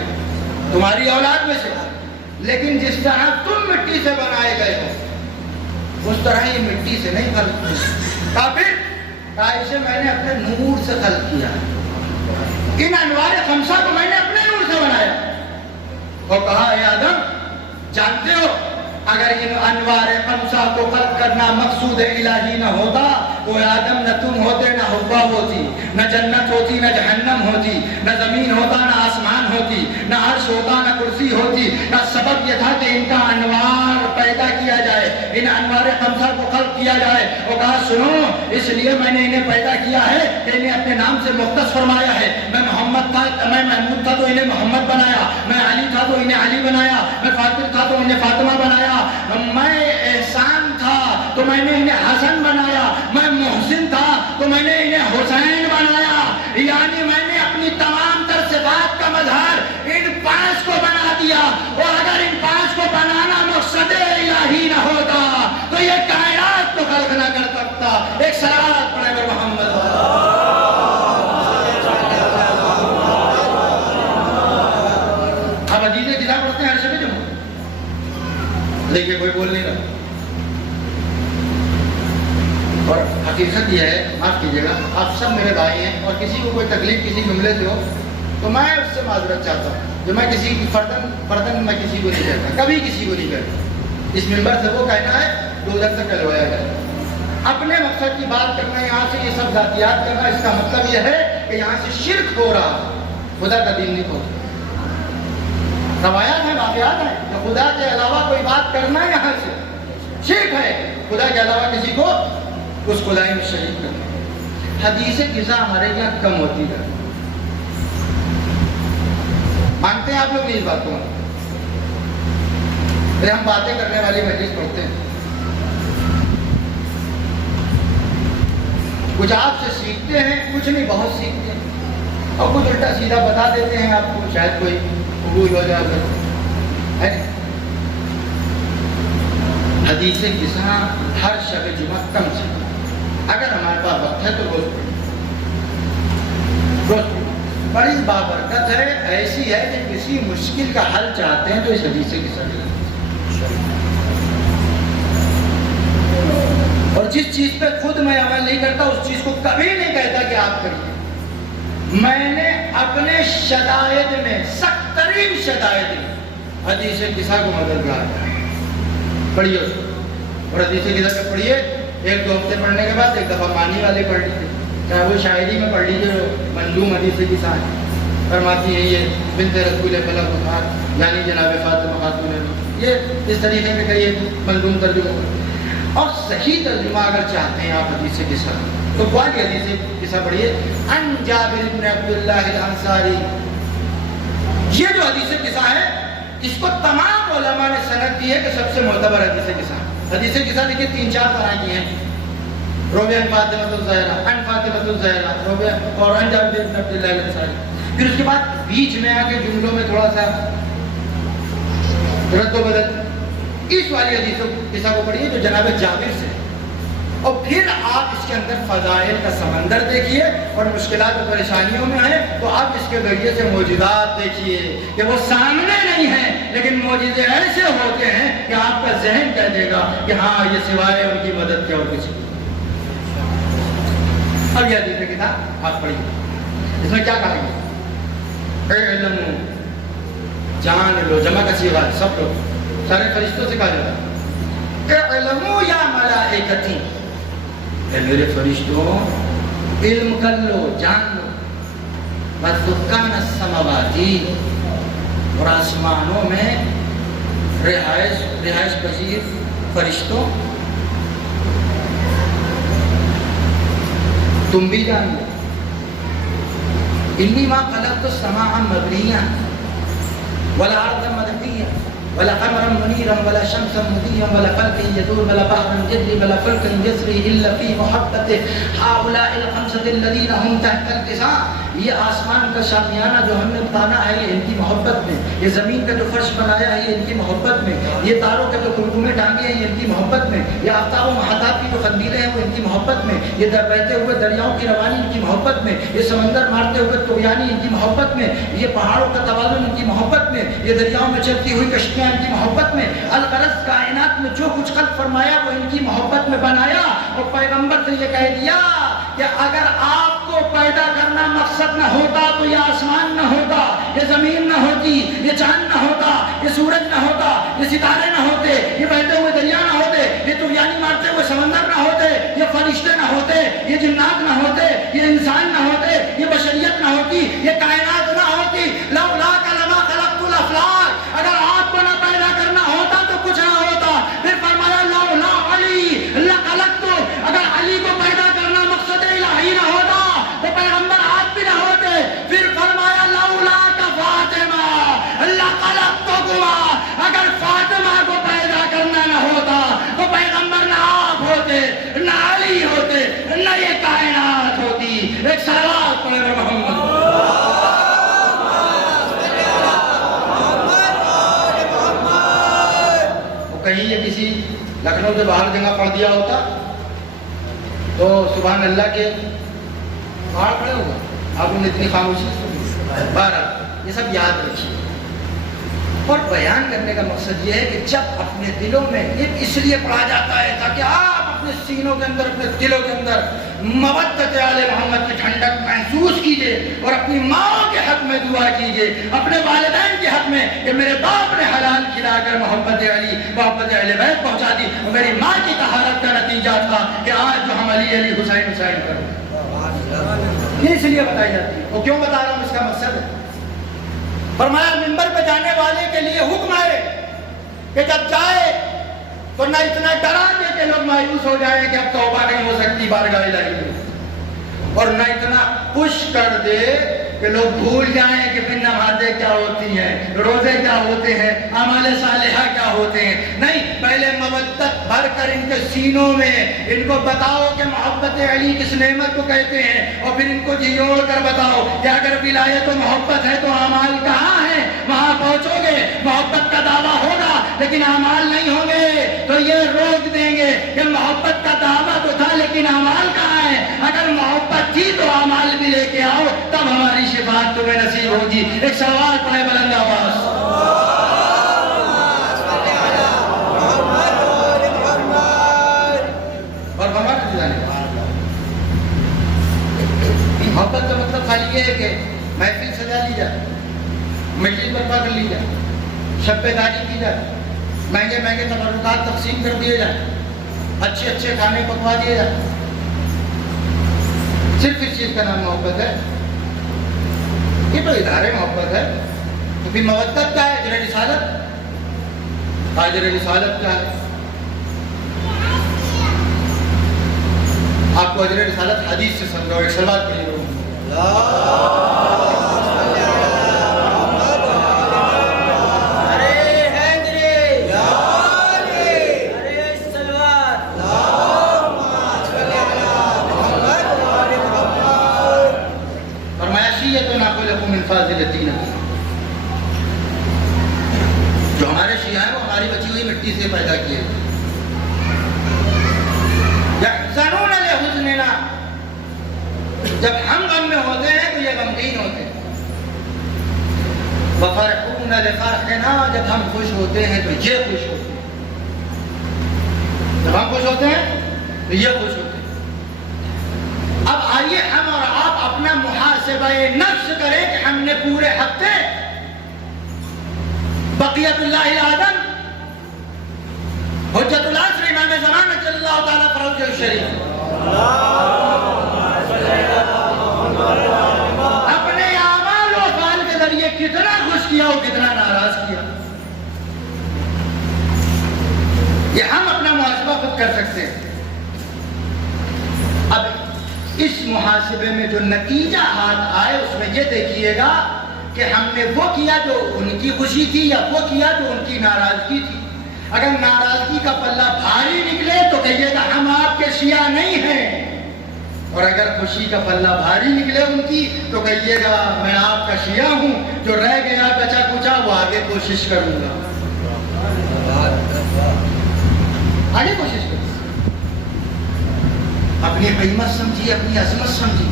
تمہاری اولاد میں سے، لیکن جس طرح تم مٹی سے بنائے گئے ہو اس طرح یہ مٹی سے نہیں خلق کیا. کافر، اسے میں نے اپنے نور سے خلق کیا. ان انوار 5 کو میں نے اپنے نور سے بنایا. اور کہا اے آدم جانتے ہو اگر ان انوار 5 کو خلق کرنا مقصود الہی نہ ہوتا تو آدم نہ تم ہوتے، نہ حوا ہوتی، نہ جنت ہوتی، نہ جہنم ہوتی، نہ زمین ہوتا، نہ آسمان ہوتی، نہ عرش ہوتا، نہ کرسی ہوتی. نہ سبب یہ تھا کہ ان کا انوار پیدا کیا جائے، ان انوار 5 کو خلق کیا جائے. اور کہا سنو اس لیے میں نے انہیں پیدا کیا ہے کہ انہیں اپنے نام سے مختص فرمایا ہے. میں محمد تھا، میں محمود تھا تو انہیں محمد بنایا، میں علی تھا تو انہیں علی بنایا، میں فاطمہ تھا تو انہیں فاطمہ بنایا، میں احسان تھا تو میں نے انہیں حسن بنایا، میں محسن تھا تو میں نے انہیں حسین بنایا. یعنی میں نے اپنی تمام تر صفات کا مظہر ان 5 کو بنا دیا. اور اگر ان 5 کو بنانا مقصد الہی نہ ہوتا تو یہ کائنات تو خلق نہ کر سکتا. ایک صلوات پڑھے میرے محمد. اب حدیث کتاب پڑھتے ہیں ہر شب جمعہ. دیکھیے کوئی بول نہیں رہا. اور حقیقت یہ ہے، معاف کیجیے گا، آپ سب میرے بھائی ہیں اور کسی کو کوئی تکلیف کسی جملے سے ہو تو میں اس سے معذرت چاہتا ہوں. جو میں کسی کی فردن میں کسی کو نہیں کہتا، کبھی کسی کو نہیں کہتا. اس ممبر سے وہ کہنا ہے جو ادھر سے کہلوایا گیا. اپنے مقصد کی بات کرنا، یہاں سے یہ سب ذاتیات کرنا، اس کا مطلب یہ ہے کہ یہاں سے شرک ہو رہا ہے، خدا کا دین نہیں ہوتا. روایات ہیں، واقعات ہیں کہ خدا کے علاوہ کوئی بات کرنا یہاں سے شرک ہے. خدا کے علاوہ کسی کو اس خدائی میں شریک کرنا. حدیث قصہ ہمارے یہاں کم ہوتی ہے. مانتے ہیں آپ لوگ اس بات کو؟ ہم باتیں کرنے والی حدیث پڑھتے ہیں، کچھ آپ سے سیکھتے ہیں، کچھ نہیں بہت سیکھتے ہیں، اور کچھ الٹا سیدھا بتا دیتے ہیں آپ کو، شاید کوئی قبول ہو جائے. حدیث قصہ ہر شب جمعہ کم سے اگر ہمارے پاس وقت ہے تو روز پڑھیں. بڑی بابرکت ہے، ایسی ہے کہ کسی مشکل کا حل چاہتے ہیں تو اس حدیث قصہ لیں. اور جس چیز پہ خود میں عمل نہیں کرتا اس چیز کو کبھی نہیں کہتا کہ آپ کریے. میں نے اپنے شدائد میں، سخت ترین شدائد میں حدیث قصہ کو مددگار پڑھیے. اور حدیث قصہ کو پڑھیے 1-2 ہفتے پڑھنے کے بعد ایک دفعہ معنی والے پڑھ لیجیے، چاہے وہ شاعری میں پڑھ لیجیے جو منظوم حدیث قصہ ہے. فرماتی ہے یہ بنت رسول فلک بخار یعنی جناب فاطمہ خاتون، یہ اس طریقے میں کہیے منظوم ترجمہ. اور صحیح ترجمہ اگر چاہتے ہیں آپ حدیث قصہ تو والی حدیث قصہ پڑھیے. عن جابر بن عبد اللہ الانصاری. یہ جو حدیث قصہ ہے اس کو تمام علماء نے سند دی ہے کہ سب سے معتبر حدیث کسان. حدیث کسان دیکھیے 3-4 طرح کی ہیں. رویہ فاطمہ الزہرا، ان فاطمہ الزہرا، رویہ اور ان جابر بن عبد اللہ الانصاری. پھر اس کے بعد بیچ میں آ کے جملوں میں تھوڑا سا رد و بدل. اس والی حدیثوں قصہ کو پڑھیے جو جناب جابر سے، اور پھر آپ اس کے اندر فضائل کا سمندر دیکھیے اور مشکلات و پریشانیوں میں ہیں تو آپ اس کے ذریعے سے معجزات دیکھیے کہ وہ سامنے نہیں ہیں لیکن معجزے ایسے ہوتے ہیں کہ آپ کا ذہن کہہ دے گا کہ ہاں یہ سوائے ان کی مدد کے اور کسی. اب یہ حدیث کتاب آپ پڑھیے. اس میں کیا کہا گیا؟ اعلموا، جان لو، جمع کا صیغہ ہے، سب لوگ سارے فرشتوں سے کہا جاتا ہے اعلموا یا ملائکتی، اے میرے فرشتوں علم کر لو، جان لو. وَسُكَّانَ السَّمَوَاتِ، اور آسمانوں میں رہائش پذیر فرشتوں تم بھی جان لو. انی ما خلقت السماء مبنیہ ولا ارضا مدحیہ ولا قمرا منیرا ولا شمسا مضیئا ولا فلکا یدور ولا بحرا یجری ولا فلکا یسری الا فی محبت هؤلاء الخمسة الذین هم تحت التساع. یہ آسمان کا شامیانہ جو ہم نے تانا ہے یہ ان کی محبت میں، یہ زمین کا جو فرش بنایا ہے یہ ان کی محبت میں، یہ تاروں کے جو خرطومیں ٹانگے ہیں یہ ان کی محبت میں، یہ آفتاب و مہتاب کی جو قندیلیں ہیں وہ ان کی محبت میں، یہ بہتے ہوئے دریاؤں کی روانی ان کی محبت میں، یہ سمندر مارتے ہوئے طغیانی ان کی محبت میں، یہ پہاڑوں کا توازن ان کی محبت میں، یہ دریاؤں میں چلتی ہوئی کشتیاں ان کی محبت میں. الغرض کائنات میں جو کچھ خلق فرمایا وہ ان کی محبت میں بنایا. اور پیغمبر سے یہ کہہ دیا کہ اگر آپ کو پیدا کرنا مقصد نہ ہوتا تو یہ آسمان نہ ہوتا، یہ زمین نہ ہوتی، یہ چاند نہ ہوتا، یہ سورج نہ ہوتا، یہ ستارے نہ ہوتے، یہ بہتے ہوئے دریا نہ ہوتے، یہ طغیانی مارتے ہوئے سمندر نہ ہوتے، یہ فرشتے نہ ہوتے، یہ جنات نہ ہوتے، یہ انسان نہ ہوتے، یہ بشریت نہ ہوتی، یہ کائنات نہ ہوتی. لولاک لما خلقت الافلاک، اگر آپ کو نہ پیدا کرنا ہوتا تو کچھ نہ ہوتا. پھر فرمایا لولا علی لخلقت، اگر علی کو پیدا کرنا مقصد الہی نہ ہوتا تو پیغمبر آپ بھی نہ ہوتے. پھر فرمایا لولا کا فاطمہ لخلقتکما، اگر فاطمہ کو پیدا کرنا نہ ہوتا تو پیغمبر نہ آپ ہوتے، نہ علی ہوتے، نہ یہ کائنات ہوتی. ایک صلوات پڑھے محمد. کہیں یہ کسی لکھنؤ سے باہر جگہ پڑھ دیا ہوتا تو سبحان اللہ کے پہاڑ کھڑے ہوگا. آپ نے اتنی خاموشی سنی. بہرحال یہ سب یاد رکھیے. اور بیان کرنے کا مقصد یہ ہے کہ جب اپنے دلوں میں یہ اس لیے پڑھا جاتا ہے تاکہ آپ اپنے سینوں کے اندر، اپنے دلوں کے اندر مودت آل محمد کی ٹھنڈک محسوس کیجئے اور اپنی ماں کے حق میں دعا کیجئے، اپنے والدین کے حق میں کہ میرے باپ نے حلال کھلا کر محبت علی، محبت اہل بیت پہنچا دی، اور میری ماں کی طہارت کا نتیجہ تھا کہ آج جو ہم علی علی حسین حسین کریں. یہ اس لیے بتائی جاتی ہے. وہ کیوں بتا رہا ہوں، اس کا مقصد ہے. فرمایا ممبر پہ جانے والے کے لیے حکم ہے کہ جب جائے تو نہ اتنا ڈرا دے کہ لوگ مایوس ہو جائیں کہ اب توبہ نہیں ہو سکتی بارگاہ الہی میں، اور نہ اتنا پش کر دے کہ لوگ بھول جائیں کہ پھر نمازیں کیا ہوتی ہیں، روزے کیا ہوتے ہیں، اعمال صالحہ کیا ہوتے ہیں. نہیں، پہلے مودت بھر کر ان کے سینوں میں ان کو بتاؤ کہ محبت علی کس نعمت کو کہتے ہیں، اور پھر ان کو جھنجھوڑ کر بتاؤ کہ اگر ولایت و محبت ہے تو اعمال کہاں ہیں. وہاں پہنچو گے، محبت کا دعویٰ ہوگا لیکن اعمال نہیں ہوں گے تو یہ روک دیں گے کہ محبت کا دعویٰ تو تھا لیکن اعمال کہاں ہے. اگر محبت تھی تو اعمال بھی لے کے آؤ، تب ہماری شفاعت تمہیں نصیب ہوگی. ایک سوال پڑھے بلند آواز. اور محبت کا مطلب خالی یہ ہے کہ محفل سجا لی جائے، مسجد برپا کر لی جائے، شب داری کی جائے، مہنگے مہنگے تبرکات تقسیم کر دیے جائیں، اچھے اچھے کھانے پکوا دیے جائیں. صرف اس چیز کا نام محبت ہے؟ یہ تو ادارے محبت ہے. تو پھر مودت کا ہے اجر رسالت، اجر رسالت کا ہے. آپ کو اجر رسالت حدیث سے سمجھاؤ. ایک صلوات پڑھیے. ارے جو ہمارے شیعہ ہیں وہ ہماری بچی ہوئی مٹی سے پیدا کیے. یحزنون لحزننا، جب ہم غم میں ہوتے ہیں تو یہ غمگین ہوتے ہیں. وفرحون لفرحنا، جب ہم خوش ہوتے ہیں تو یہ خوش ہوتے ہیں. جب ہم خوش ہوتے ہیں تو یہ خوش ہوتے ہیں. اب آئیے ہم اور آپ اپنا محاسبہ نفس کریں کہ ہم نے پورے ہفتے بقیت اللہ العظم حجت العصر امام زمانہ صلی اللہ تعالیٰ فروز الشریف اپنے اعمال و افعال کے ذریعے کتنا خوش کیا اور کتنا ناراض کیا. یہ ہم اپنا محاسبہ خود کر سکتے ہیں. اب اس محاسبے میں جو نتیجہ ہاتھ آئے اس میں یہ دیکھیے گا کہ ہم نے وہ کیا جو ان کی خوشی تھی یا وہ کیا جو ان کی ناراضگی تھی. اگر ناراضگی کا پلہ بھاری نکلے تو کہیے گا ہم آپ کے شیعہ نہیں ہیں، اور اگر خوشی کا پلہ بھاری نکلے ان کی تو کہیے گا میں آپ کا شیعہ ہوں، جو رہ گیا بچا کچا وہ آگے کوشش کروں گا. آگے کوشش کروں. اپنی قیمت سمجھیے، اپنی عظمت سمجھیے،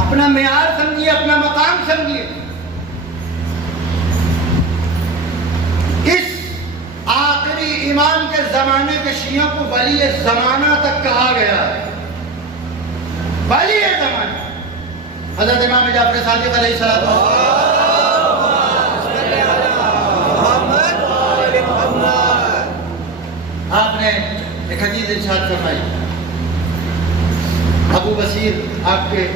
اپنا معیار سمجھیے، اپنا مقام سمجھیے. اس آخری امام کے زمانے کے شیعوں کو ولی زمانہ تک کہا گیا ہے. ولی زمانہ حضرت امام جعفر صادق علیہ السلام. آپ نے ایک حدیث ارشاد فرمائی، ابو بصیر آپ کے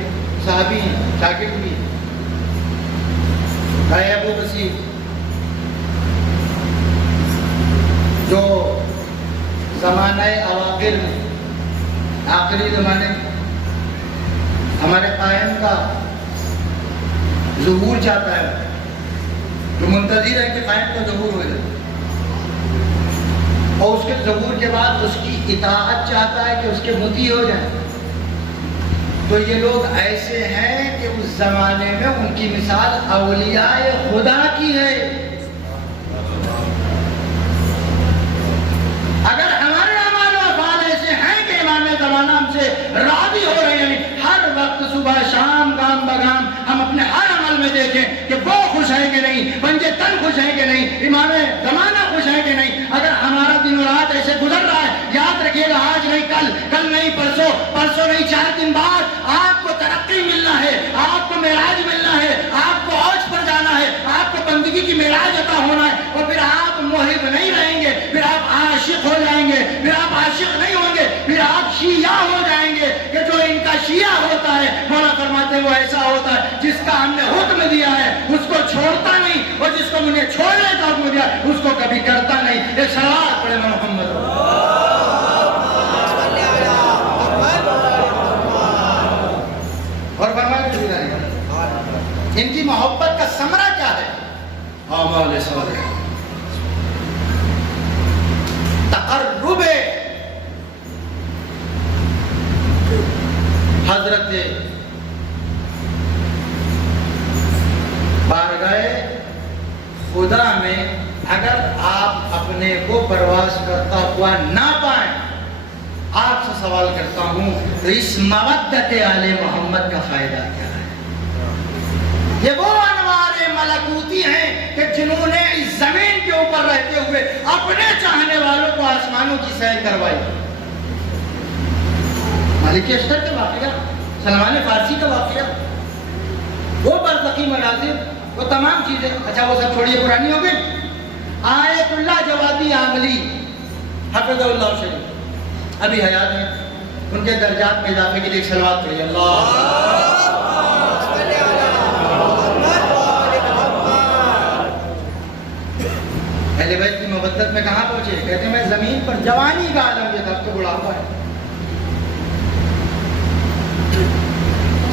صحابی شاگرد بھی. اے ابو بصیر، جو زمانہ اواخر میں، آخری زمانے میں ہمارے قائم کا ظہور چاہتا ہے، جو منتظر ہے کہ قائم کا ظہور ہو جائے، اور اس کے ظہور کے بعد اس کی اطاعت چاہتا ہے کہ اس کے مطیع ہو جائیں، تو یہ لوگ ایسے ہیں کہ اس زمانے میں ان کی مثال اولیاء خدا کی ہے. اگر ہمارے اعمال و افعال ایسے ہیں کہ امام زمانہ ہم سے راضی ہو رہے ہیں، ہر وقت صبح شام گام بگام ہم اپنے ہر عمل میں دیکھیں کہ وہ خوش ہیں کہ نہیں، پنجے تن خوش ہیں کہ نہیں، امام زمانہ خوش ہیں کہ نہیں. اگر ہمارا دن و رات ایسے گزر رہا ہے، یاد رکھیے گا آج نہیں کل، کل نہیں پرسوں، پرسوں نہیں 4 دن بعد آپ کو ترقی ملنا ہے، آپ کو معراج ملنا ہے، آپ کو عرش پر جانا ہے، آپ کو بندگی کی معراج عطا ہونا ہے. اور پھر آپ محب نہیں رہیں گے، پھر آپ عاشق ہو جائیں گے، پھر آپ عاشق نہیں ہوں گے، پھر آپ شیعہ ہو جائیں گے. کہ جو ان کا شیعہ ہوتا ہے، مولا فرماتے ہیں وہ ایسا ہوتا ہے جس کا ہم نے حکم دیا ہے اس کو چھوڑتا نہیں، اور جس کو مجھے چھوڑنے کا حکم دیا اس کو کبھی کرتا نہیں. ایک صلوات پڑھے محمد. اور فرمایا ان کی محبت کا ثمرہ کیا ہے؟ اعمال صالحہ، تقرب. حضرت بارگاہ خدا میں اگر آپ اپنے کو پرواز کرتا ہوا نہ پائیں، آپ سے سوال کرتا ہوں تو اس مودت آل محمد کا فائدہ کیا ہے؟ یہ وہ انوار ملکوتی ہیں کہ جنہوں نے اس زمین کے اوپر رہتے ہوئے اپنے چاہنے والوں کو آسمانوں کی سیر کروائی. مالک اشتر کا واقعہ، سلمان فارسی کا واقعہ، وہ برزخی مناظر، وہ تمام چیزیں. اچھا وہ سب چھوڑیے، پرانی ہو گئی. آیت اللہ جوادی عاملی حفظ اللہ شریف ابھی حیات ہیں، ان کے درجات میں اضافے کے لیے صلوات پڑھیے. اللہ اہل بیت کی مودت میں کہاں پہنچے؟ کہتے ہیں میں زمین پر جوانی کا عالم یہ تھا، تو بڑھاپا ہے.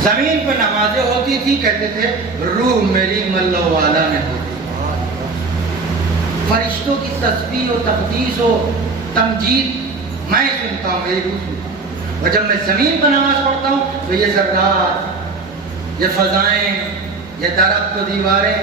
زمین پہ نمازیں ہوتی تھی، کہتے تھے روح میری ملا والا میں ہوتی. فرشتوں کی تسبیح و تقدیس و تمجید میں سنتا ہوں، میری روح سنتا ہوں. اور جب میں زمین پر نماز پڑھتا ہوں تو یہ ذرات، یہ فضائیں، یہ درخت و دیواریں،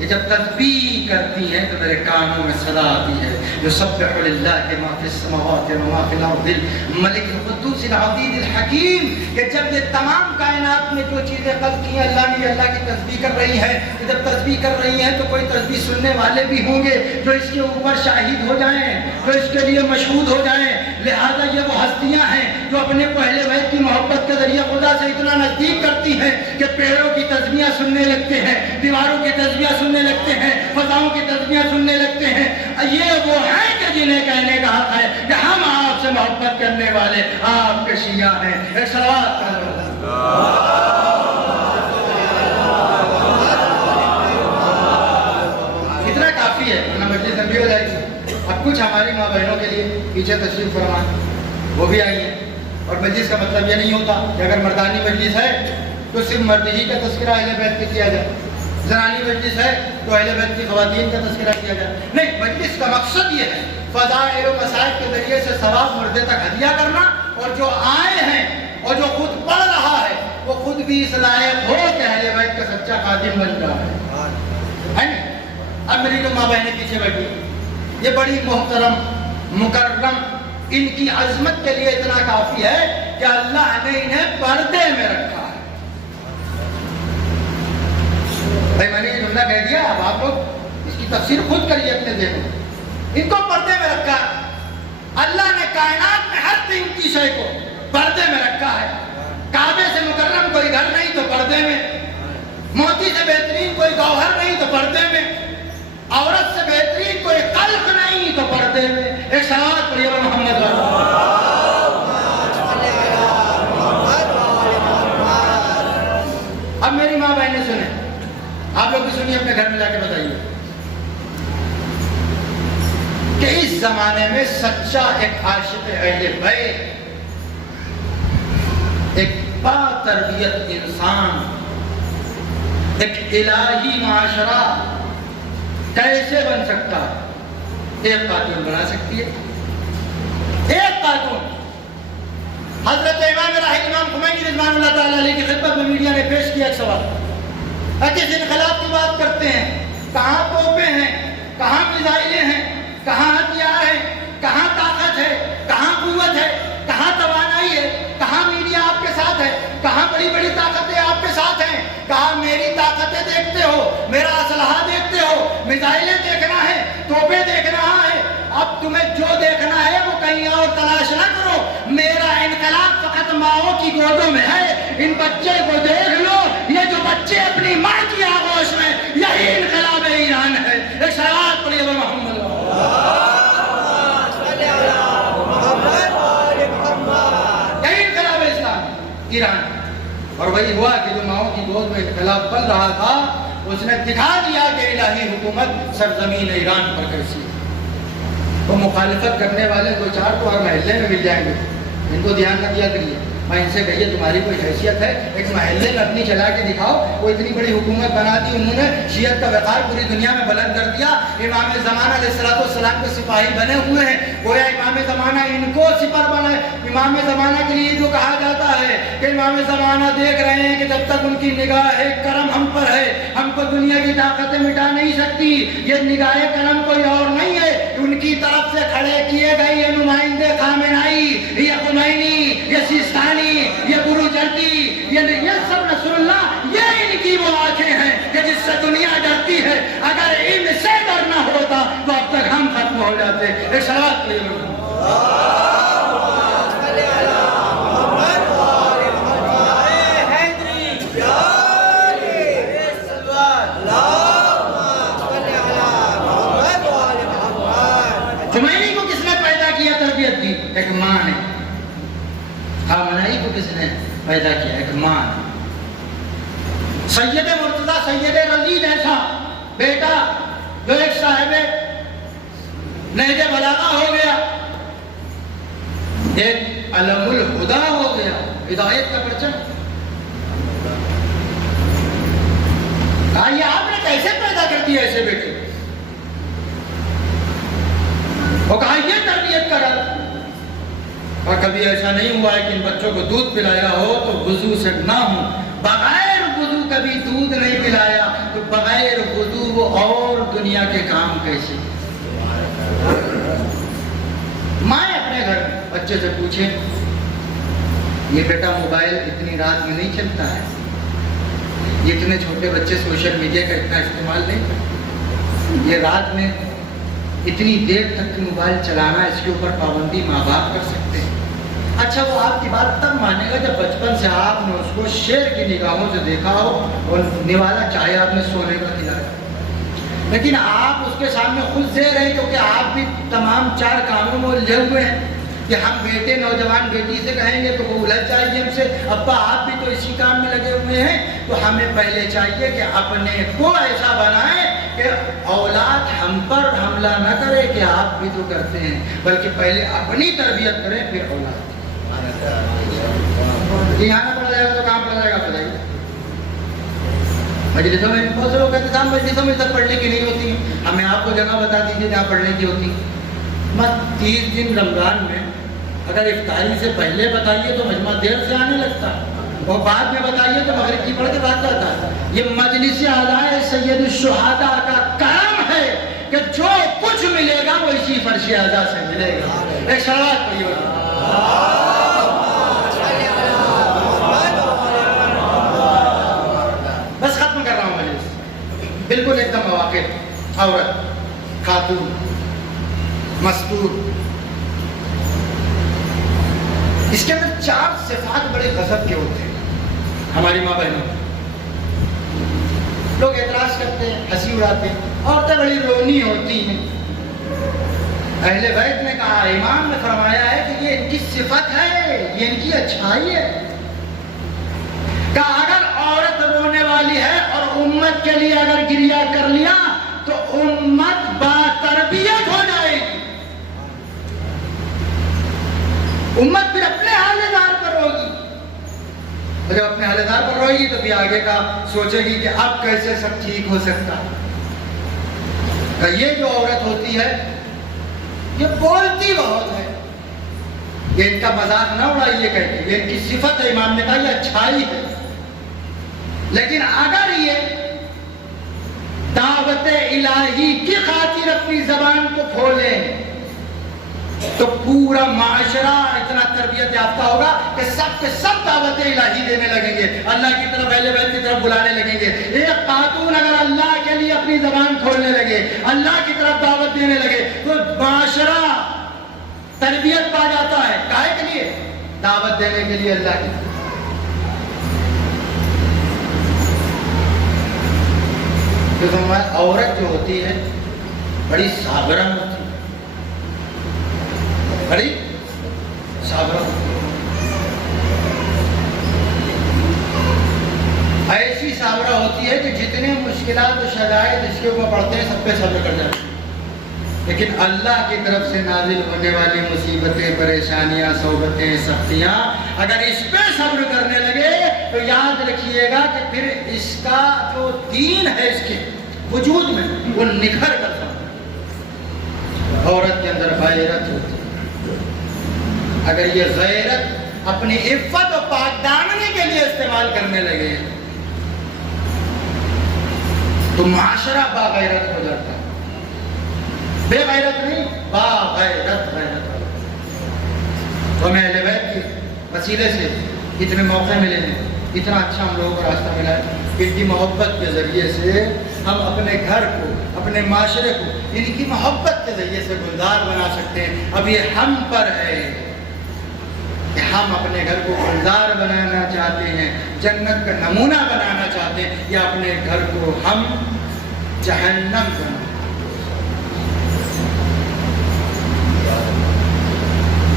یہ جب تسبیح کرتی ہیں تو میرے کانوں میں صدا آتی ہے، یسبح للہ ما فی السماوات و ما فی الارض الملک القدوس العزیز الحکیم، کہ جب یہ تمام کائنات میں جو چیزیں خلق کی ہیں اللہ نے، اللہ کی تسبیح کر رہی ہیں، جب تسبیح کر رہی ہیں تو کوئی تسبیح سننے والے بھی ہوں گے جو اس کے اوپر شاہد ہو جائیں، جو اس کے لیے مشہود ہو جائیں۔ لہذا یہ وہ ہستیاں ہیں جو اپنے اہل بیت کی محبت کے ذریعے خدا سے اتنا نزدیک کرتی ہیں کہ پیڑوں کی تسبیح سننے لگتے ہیں، دیواروں کی تسبیح سننے لگتے ہیں، فضاؤں کی تسبیح سننے لگتے ہیں۔ یہ وہ ہیں کہ جنہیں کہنے کا حق ہے کہ ہم آپ سے محبت کرنے والے آپ کے شیعہ ہیں۔ ایک صلوات اتنا کافی ہے، ورنہ مجلس لمبی ہو جائے گی۔ اب کچھ ہماری ماں بہنوں کے لیے پیچھے تشریف فرمائیں، وہ بھی آئی ہیں۔ اور مجلس کا مطلب یہ نہیں ہوتا کہ اگر مردانی مجلس ہے تو صرف مرد ہی کا تذکرہ اہل بیت پہ کیا جائے، زنانی مجلس ہے تو اہل بیت کی خواتین کا تذکرہ کیا جائے، نہیں، مجلس کا مقصد یہ ہے فضائل و مسائل کے ذریعے سے ثواب مردے تک ہدیہ کرنا، اور جو آئے ہیں اور جو خود پڑھ رہا ہے وہ خود بھی اس لائق ہو کہ اہل بیت کا سچا خادم بن رہا ہے۔ اب میری جو ماں بہنیں پیچھے بیٹھی، یہ بڑی محترم مکرم، ان کی عظمت کے لیے اتنا کافی ہے کہ اللہ نے انہیں پردے میں رکھا ہے۔ بھائی میں نے یہ جملہ کہہ دیا، اب آپ لوگ اس کی تفسیر خود کریے اپنے ذہن میں۔ ان کو پردے میں رکھا ہے، اللہ نے کائنات میں ہر قیمتی شے کو پردے میں رکھا ہے۔ کعبے سے مکرم کوئی گھر نہیں تو پردے میں، موتی سے بہترین کوئی گوہر نہیں تو پردے میں، عورت سے بہترین کوئی خلق نہیں تو پردے میں۔ ایک صلوات پڑھیے محمد اب میری ماں بہنیں سنیں، آپ لوگ بھی سنیے، اپنے گھر میں جا کے بتائیے کہ اس زمانے میں سچا ایک عاشق اہل بیت، ایک با تربیت انسان، ایک الہی معاشرہ کیسے بن سکتا ہے؟ ایک خاتون بنا سکتی ہے، ایک خاتون۔ حضرت امام خمینی رضوان اللہ تعالیٰ علیہ کی خدمت میں میڈیا نے پیش کیا ایک سوال، کس انقلاب کی بات کرتے ہیں، کہاں توپیں ہیں، کہاں میزائلیں ہیں، کہاں ہتھیار ہے، کہاں طاقت ہے، کہاں قوت ہے، کہاں توانائی ہے، کہاں میڈیا آپ کے ساتھ ہے، کہاں بڑی بڑی طاقتیں آپ کے ساتھ ہیں، کہاں میری طاقتیں دیکھتے ہو، میرا اسلحہ دیکھتے ہو، میزائلیں دیکھنا ہے، توپیں دیکھنا ہے۔ اب تمہیں جو دیکھنا ہے وہ کہیں اور تلاش نہ کرو، میرا انقلاب فقط ماؤں کی گودوں میں ہے۔ ان بچے کو دیکھ لو، یہ جو بچے اپنی ماں کی آغوش میں، یہی انقلاب ایران ہے۔ ایک صلوات پڑھیے محمد ایران۔ اور وہی ہوا کہ جو ماؤں کی گود میں انقلاب بن رہا تھا، اس نے دکھا دیا کہ الہی حکومت سرزمین ایران پر کیسی ہے۔ تو مخالفت کرنے والے دو چار تو ہر محلے میں مل جائیں گے، ان کو دھیان نہ کیا کریے، میں ان سے کہیے تمہاری کوئی حیثیت ہے، ایک محلے میں اپنی چلا کے دکھاؤ۔ وہ اتنی بڑی حکومت بنا دی انہوں نے، شیعت کا وقار پوری دنیا میں بلند کر دیا۔ امام زمانہ علیہ السلام کے سپاہی بنے ہوئے ہیں، گویا امام زمانہ ان کو سپر بنا ہے۔ امام زمانہ کے لیے جو کہا جاتا ہے کہ امام زمانہ دیکھ رہے ہیں کہ جب تک ان کی نگاہ کرم ہم پر ہے، ہم کو دنیا کی طاقتیں مٹا نہیں سکتی۔ یہ نگاہ کرم کوئی اور نہیں ہے، ان کی طرف سے کھڑے کیے گئے یہ نمائندے خامنائی، یہ خمینی، یہ سیستانی، یہ گرو جردی، یہ سب رسول اللہ، یہ ان کی وہ آنکھیں ہیں کہ جس سے دنیا ڈرتی ہے۔ اگر ان سے ڈرنا ہوتا تو اب تک ہم ختم ہو جاتے۔ ایک صلوات پڑھیے۔ خمینی کو کس نے پیدا کیا، تربیت دی؟ ایک ماں نے۔ خامنائی کو کس نے پیدا کیا؟ ایک ماں نے۔ سید مرتضیٰ، سید رضی جیسا بیٹا جو ایک صاحب نہج بلاغہ ہو گیا، ایک علم الہدا ہو گیا، ہدایت کا پرچم۔ کہا یہ آپ نے کیسے پیدا کر دیا ایسے بیٹے؟ وہ کہا یہ تربیت کرا۔ اور کبھی ایسا نہیں ہوا ہے کہ ان بچوں کو دودھ پلایا ہو تو وضو سے نہ ہو، بغیر وضو کبھی دودھ نہیں پلایا، تو بغیر وضو وہ کیسی؟ ماں اپنے گھر میں بچے سے پوچھے یہ بیٹا موبائل اتنی رات میں نہیں چلتا ہے، یہ اتنے چھوٹے بچے سوشل میڈیا کا اتنا استعمال نہیں کرتے، یہ رات میں اتنی دیر تک موبائل چلانا اس کے اوپر پابندی ماں باپ کر سکتے ہیں؟ اچھا وہ آپ کی بات تب مانے گا جب بچپن سے آپ نے اس کو شیر کی نگاہوں سے دیکھا ہو اور نوالا چاہے آپ نے سونے کا کھلایا، لیکن آپ اس کے سامنے خود زیر ہیں کیونکہ آپ بھی تمام 4 کاموں میں الجھے ہوئے ہیں کہ ہم بیٹے نوجوان بیٹی سے کہیں گے تو وہ الجھ جائے گی ہم سے، ابا آپ بھی تو اسی کام میں لگے ہوئے ہیں، تو ہمیں پہلے چاہیے کہ اپنے کو ایسا بنائیں کہ اولاد ہم پر حملہ نہ کرے کہ آپ بھی تو کرتے ہیں، بلکہ پہلے اپنی تربیت کریں پھر اولاد۔ یہاں پڑھا جائے گا تو کہاں پڑھا جائے گا بتائیے؟ مجلسوں میں بہت سے لوگ کہتے ہیں مجلسوں میں تک پڑھنے کی نہیں ہوتی، ہمیں آپ کو جگہ بتا دیجیے جہاں پڑھنے کی ہوتی۔ 30 دن رمضان میں اگر افطاری سے پہلے بتائیے تو مجمع دیر سے آنے لگتا ہے، اور بعد میں بتائیے تو مغرب کی پڑھ کے بعد جاتا ہے۔ یہ مجلس اعلیٰ سید الشہداء کا کام ہے کہ جو کچھ ملے گا وہ اسی فرش اعلیٰ سے ملے گا۔ ایک شروعات پڑھیے، بس ختم کر رہا ہوں مجلس، بالکل ایک دم مواقع۔ عورت، خاتون، مستور، اس کے اندر 4 صفات بڑے غضب کے ہوتے ہیں۔ ہماری ماں بہنوں، لوگ اعتراض کرتے ہیں، ہنسی اڑاتے ہیں، عورتیں بڑی رونی ہوتی ہیں۔ اہل بیت نے کہا، امام نے فرمایا ہے کہ یہ ان کی صفت ہے، یہ ان کی اچھائی ہے۔ کہا اگر عورت رونے والی ہے اور امت کے لیے اگر گریہ کر لیا تو امت با تربیت ہو جائے گی، امت پھر اپنے حالے دار پر ہوگی، اور جب اپنے حالے دار پر روئے گی تو بھی آگے کا سوچے گی کہ اب کیسے سب ٹھیک ہو سکتا ہے۔ یہ جو عورت ہوتی ہے یہ بولتی بہت ہے، یہ ان کا مذاق نہ اڑائیے کہتے، یہ ان کی صفت ہے، امام نے کہا یہ اچھائی ہے، لیکن اگر یہ دعوت الہی کی خاطر اپنی زبان کو کھولے تو پورا معاشرہ اتنا تربیت یافتہ ہوگا کہ سب کے سب دعوت الہی دینے لگیں گے، اللہ کی طرف، اہل بیت کی طرف بلانے لگیں گے۔ ایک خاتون اگر اللہ کے لیے اپنی زبان کھولنے لگے، اللہ کی طرف دعوت دینے لگے تو معاشرہ تربیت پا جاتا ہے۔ کائے کے لیے؟ دعوت دینے کے لیے اللہ کی۔ عورت جو ہوتی ہے بڑی صابرہ ہوتی ہے، بڑی صابرہ ہوتی ہے، ایسی صابرہ ہوتی ہے کہ جتنے مشکلات و شرائط اس کے اوپر پڑتے ہیں سب پہ صبر کر جاتی ہے، لیکن اللہ کی طرف سے نازل ہونے والی مصیبتیں، پریشانیاں، صعوبتیں، سختیاں اگر اس پہ صبر کرنے لگے تو یاد رکھیے گا کہ پھر اس کا جو دین ہے اس کے وجود میں وہ نکھر کر سکتا ہے۔ عورت کے اندر غیرت ہوتی ہے، اگر یہ غیرت اپنی عفت و پاک دامنی کے لیے استعمال کرنے لگے تو معاشرہ باغیرت ہو جاتا ہے، بے غیرت نہیں، باغیرت غیرت۔ تو ہمیں اہل بیت کے وسیلے سے اتنے موقع ملے ہیں، اتنا اچھا ہم لوگوں کو راستہ ملا ہے کہ ان کی محبت کے ذریعے سے ہم اپنے گھر کو، اپنے معاشرے کو ان کی محبت کے ذریعے سے گلزار بنا سکتے ہیں۔ اب یہ ہم پر ہے کہ ہم اپنے گھر کو گلزار بنانا چاہتے ہیں، جنت کا نمونہ بنانا چاہتے ہیں، یا اپنے گھر کو ہم جہنم بنانا۔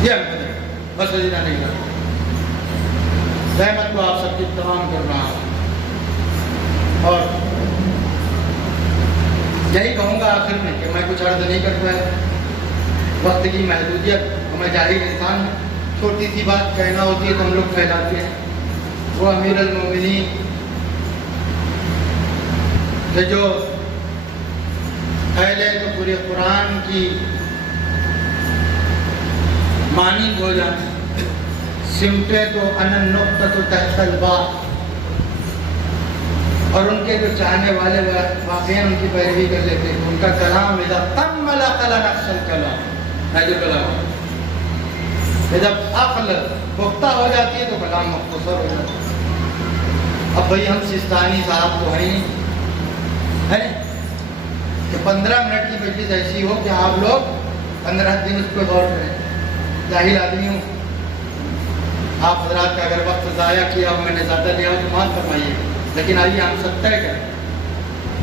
یہ ہم کو دیکھیں، بس وزیرہ نہیں کرتا۔ رحمت کو آپ سب کی تمام کر رہا ہوں، اور یہی کہوں گا آخر میں کہ میں کچھ عرض نہیں کر پایا، وقت کی محدودیت، میں جاہل انسان ہوں، چھوٹی سی بات کہنا ہوتی ہے تو ہم لوگ پھیلاتے ہیں۔ وہ امیر المومنین کہ جو پہلے تو پورے قرآن کی معنی ہو جاتی، سمٹے تو ان النقطۃ تحت الباء، اور ان کے جو چاہنے والے واقعی ان کی پیروی کر لیتے ہیں. ان کا کلام اذا کمل عقل نفس الکلام ہے جو کلام جب عقل پختہ ہو جاتی ہے تو کلام مختصر ہو جاتا ہے. اب بھائی ہم سستانی صاحب تو ہیں ہے کہ 15 منٹ کی مجلس ایسی ہو کہ آپ لوگ 15 دن اس پہ غور کریں. جاہل آدمی ہوں, آپ حضرات کا اگر وقت ضائع کیا اور میں نے زیادہ لیا ہو تو معاف فرمائیے, لیکن آئیے ہم سب طے کریں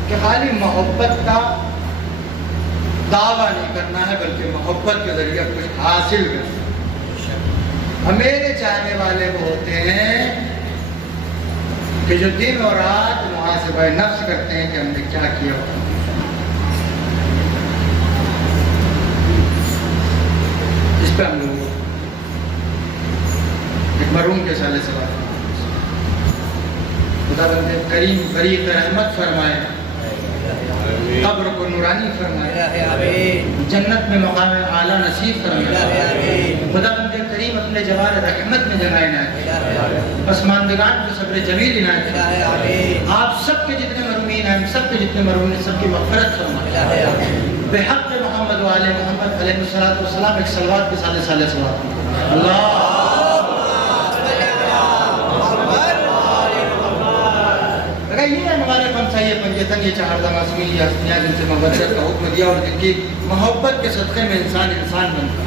کہ خالی محبت کا دعویٰ نہیں کرنا ہے بلکہ محبت کے ذریعے کچھ حاصل کرنا ہے. میرے چاہنے والے وہ ہوتے ہیں کہ جو دن اور رات محاسبہ نفس کرتے ہیں کہ ہم نے کیا کیا ہوگا. اس پہ ہم لوگ ایک مرحوم کے سالے سے بات خدا بندے کریم بریق رحمت فرمائے, قبر کو نورانی فرمائے, جنت میں مقام اعلیٰ نصیب فرمائے. خدا بندے کریم اپنے جوار رحمت میں جگہ عنایت, پسماندگان کو صبر جمیل عنایت. آپ سب کے جتنے مرحومین ہیں, سب کے جتنے مرحومین ہیں, سب کی مغفرت فرمائے. بحق محمد و آل محمد علیہ الصلوۃ والسلام ایک صلوات کے ساتھ سالے صلوات. اللہ یہ ہمارے خمسائیہ پنجتن یہ چہاردہ معصومی یہ ہستیاں جن سے مبادرت کا حکم دیا اور جن کی محبت کے صدقے میں انسان بنتا.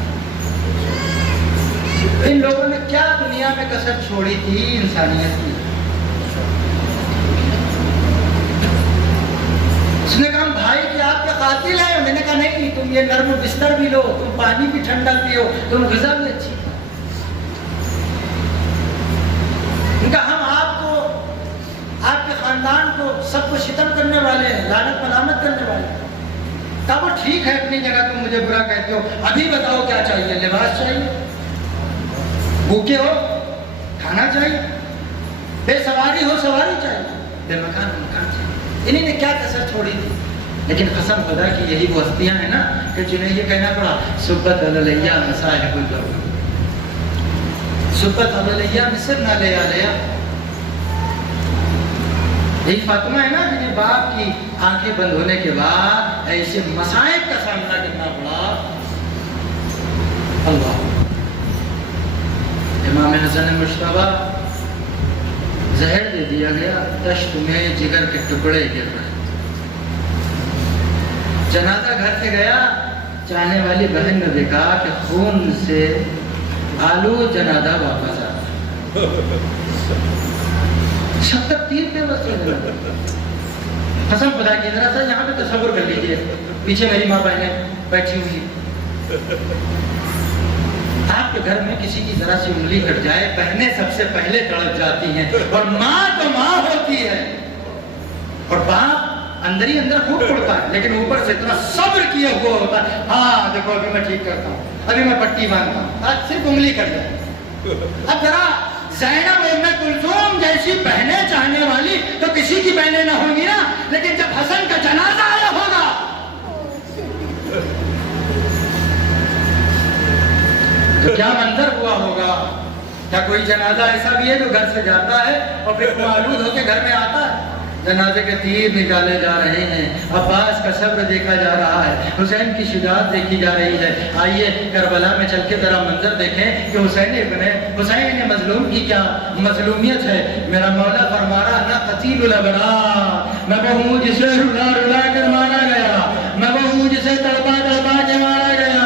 ان لوگوں نے کیا دنیا میں کسر چھوڑی تھی انسانیت کی. اس نے کہا بھائی کہ آپ کے قاتل ہیں. میں نے کہا نہیں, تم یہ نرم بستر بھی لو, تم پانی بھی ٹھنڈا پیو, تم غذا بھی اچھی. ان کا ہم آپ کو, آپ کے خاندان کو, سب کو شتم کرنے والے ہیں, لعنت ملامت کرنے والے ہیں. کہا وہ ٹھیک ہے اپنی جگہ, تم مجھے برا کہتے ہو, ابھی بتاؤ کیا چاہیے. لباس چاہیے, بھوکے ہو کھانا چاہیے, بے سواری ہو سواری چاہیے, بے مکان مکان چاہیے. انہیں نے کیا کسر چھوڑی تھی. لیکن قسم خدا کی یہی وہ ہستیاں ہیں نا کہ جنہیں یہ کہنا پڑا سبت علیہ مصاحب البر, سبت علیہ مصر نہ لیا لیا. یہی فاطمہ ہے نا جنہیں باپ کی آنکھیں بند ہونے کے بعد ایسے مصائب کا سامنا کرنا پڑا. اللہ امام حسن مشتبہ زہر دے دیا گیا, دشت میں جگر کے ٹکڑے گر رہے. جنازہ گھر سے گیا, چاہنے والی بہن نے دیکھا کہ خون سے آلو جنازہ واپس آ. 70 تیر پہ وصل. قسم خدا کی ذرا سا یہاں پہ تصور کر لیجئے, پیچھے میری ماں بہنیں بیٹھی ہوئی. آپ کے گھر میں کسی کی ذرا سی انگلی کٹ جائے, بہنیں سب سے پہلے تڑپ جاتی ہیں, اور ماں تو ماں ہوتی ہے, اور باپ اندر ہی اندر خوب پڑتا ہے, لیکن اوپر سے اتنا صبر کیا ہوا ہوتا ہے. ہاں دیکھو ابھی میں ٹھیک کرتا ہوں, ابھی میں پٹی باندھتا ہوں, آج صرف انگلی کٹ جائے. اب ذرا زینب ام کلثوم جیسی بہنیں چاہنے والی تو کسی کی بہنیں نہ ہوں گی نا, لیکن جب حسن کا جنازہ آیا ہوگا تو کیا منظر ہوا ہوگا. کیا کوئی جنازہ ایسا بھی ہے جو گھر سے جاتا ہے اور پھر معلوم ہو کے گھر میں آتا ہے. جنازے کے تیر نکالے جا رہے ہیں, عباس کا صبر دیکھا جا رہا ہے, حسین کی شجاعت دیکھی جا رہی ہے. آئیے کربلا میں چل کے ذرا منظر دیکھیں کہ حسین مظلوم کی کیا مظلومیت ہے. میرا مولا فرما رہا نہ قتیل الابرار, میں وہ ہوں جسے رلا رلا کر مارا گیا, میں وہ ہوں جسے تڑپا تڑپا کے مارا گیا.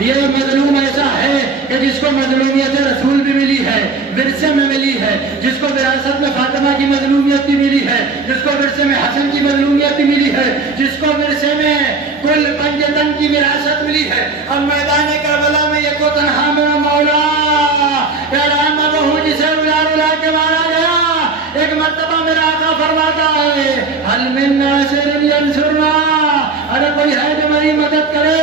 یہ مظلوم ایسا ہے کہ جس کو مظلومیت رسول بھی ملی ہے, ورثے میں ملی ہے, جس کو وراثت میں فاطمہ کی مظلومیت بھی ملی ہے, جس کو ورثے میں حسن کی مظلومیت بھی ملی ہے, جس کو ورثے میں کل پنجتن کی وراثت ملی ہے. اب میدان کربلا میں یہ کو تنہا میرا مولا کہہ رہا ہے میں وہ ہوں جسے رلا رلا کے مارا گیا. ایک مرتبہ میرا آقا فرماتا ہے حل من ناصر ینصرنا, اگر کوئی ہے جو میری مدد کرے,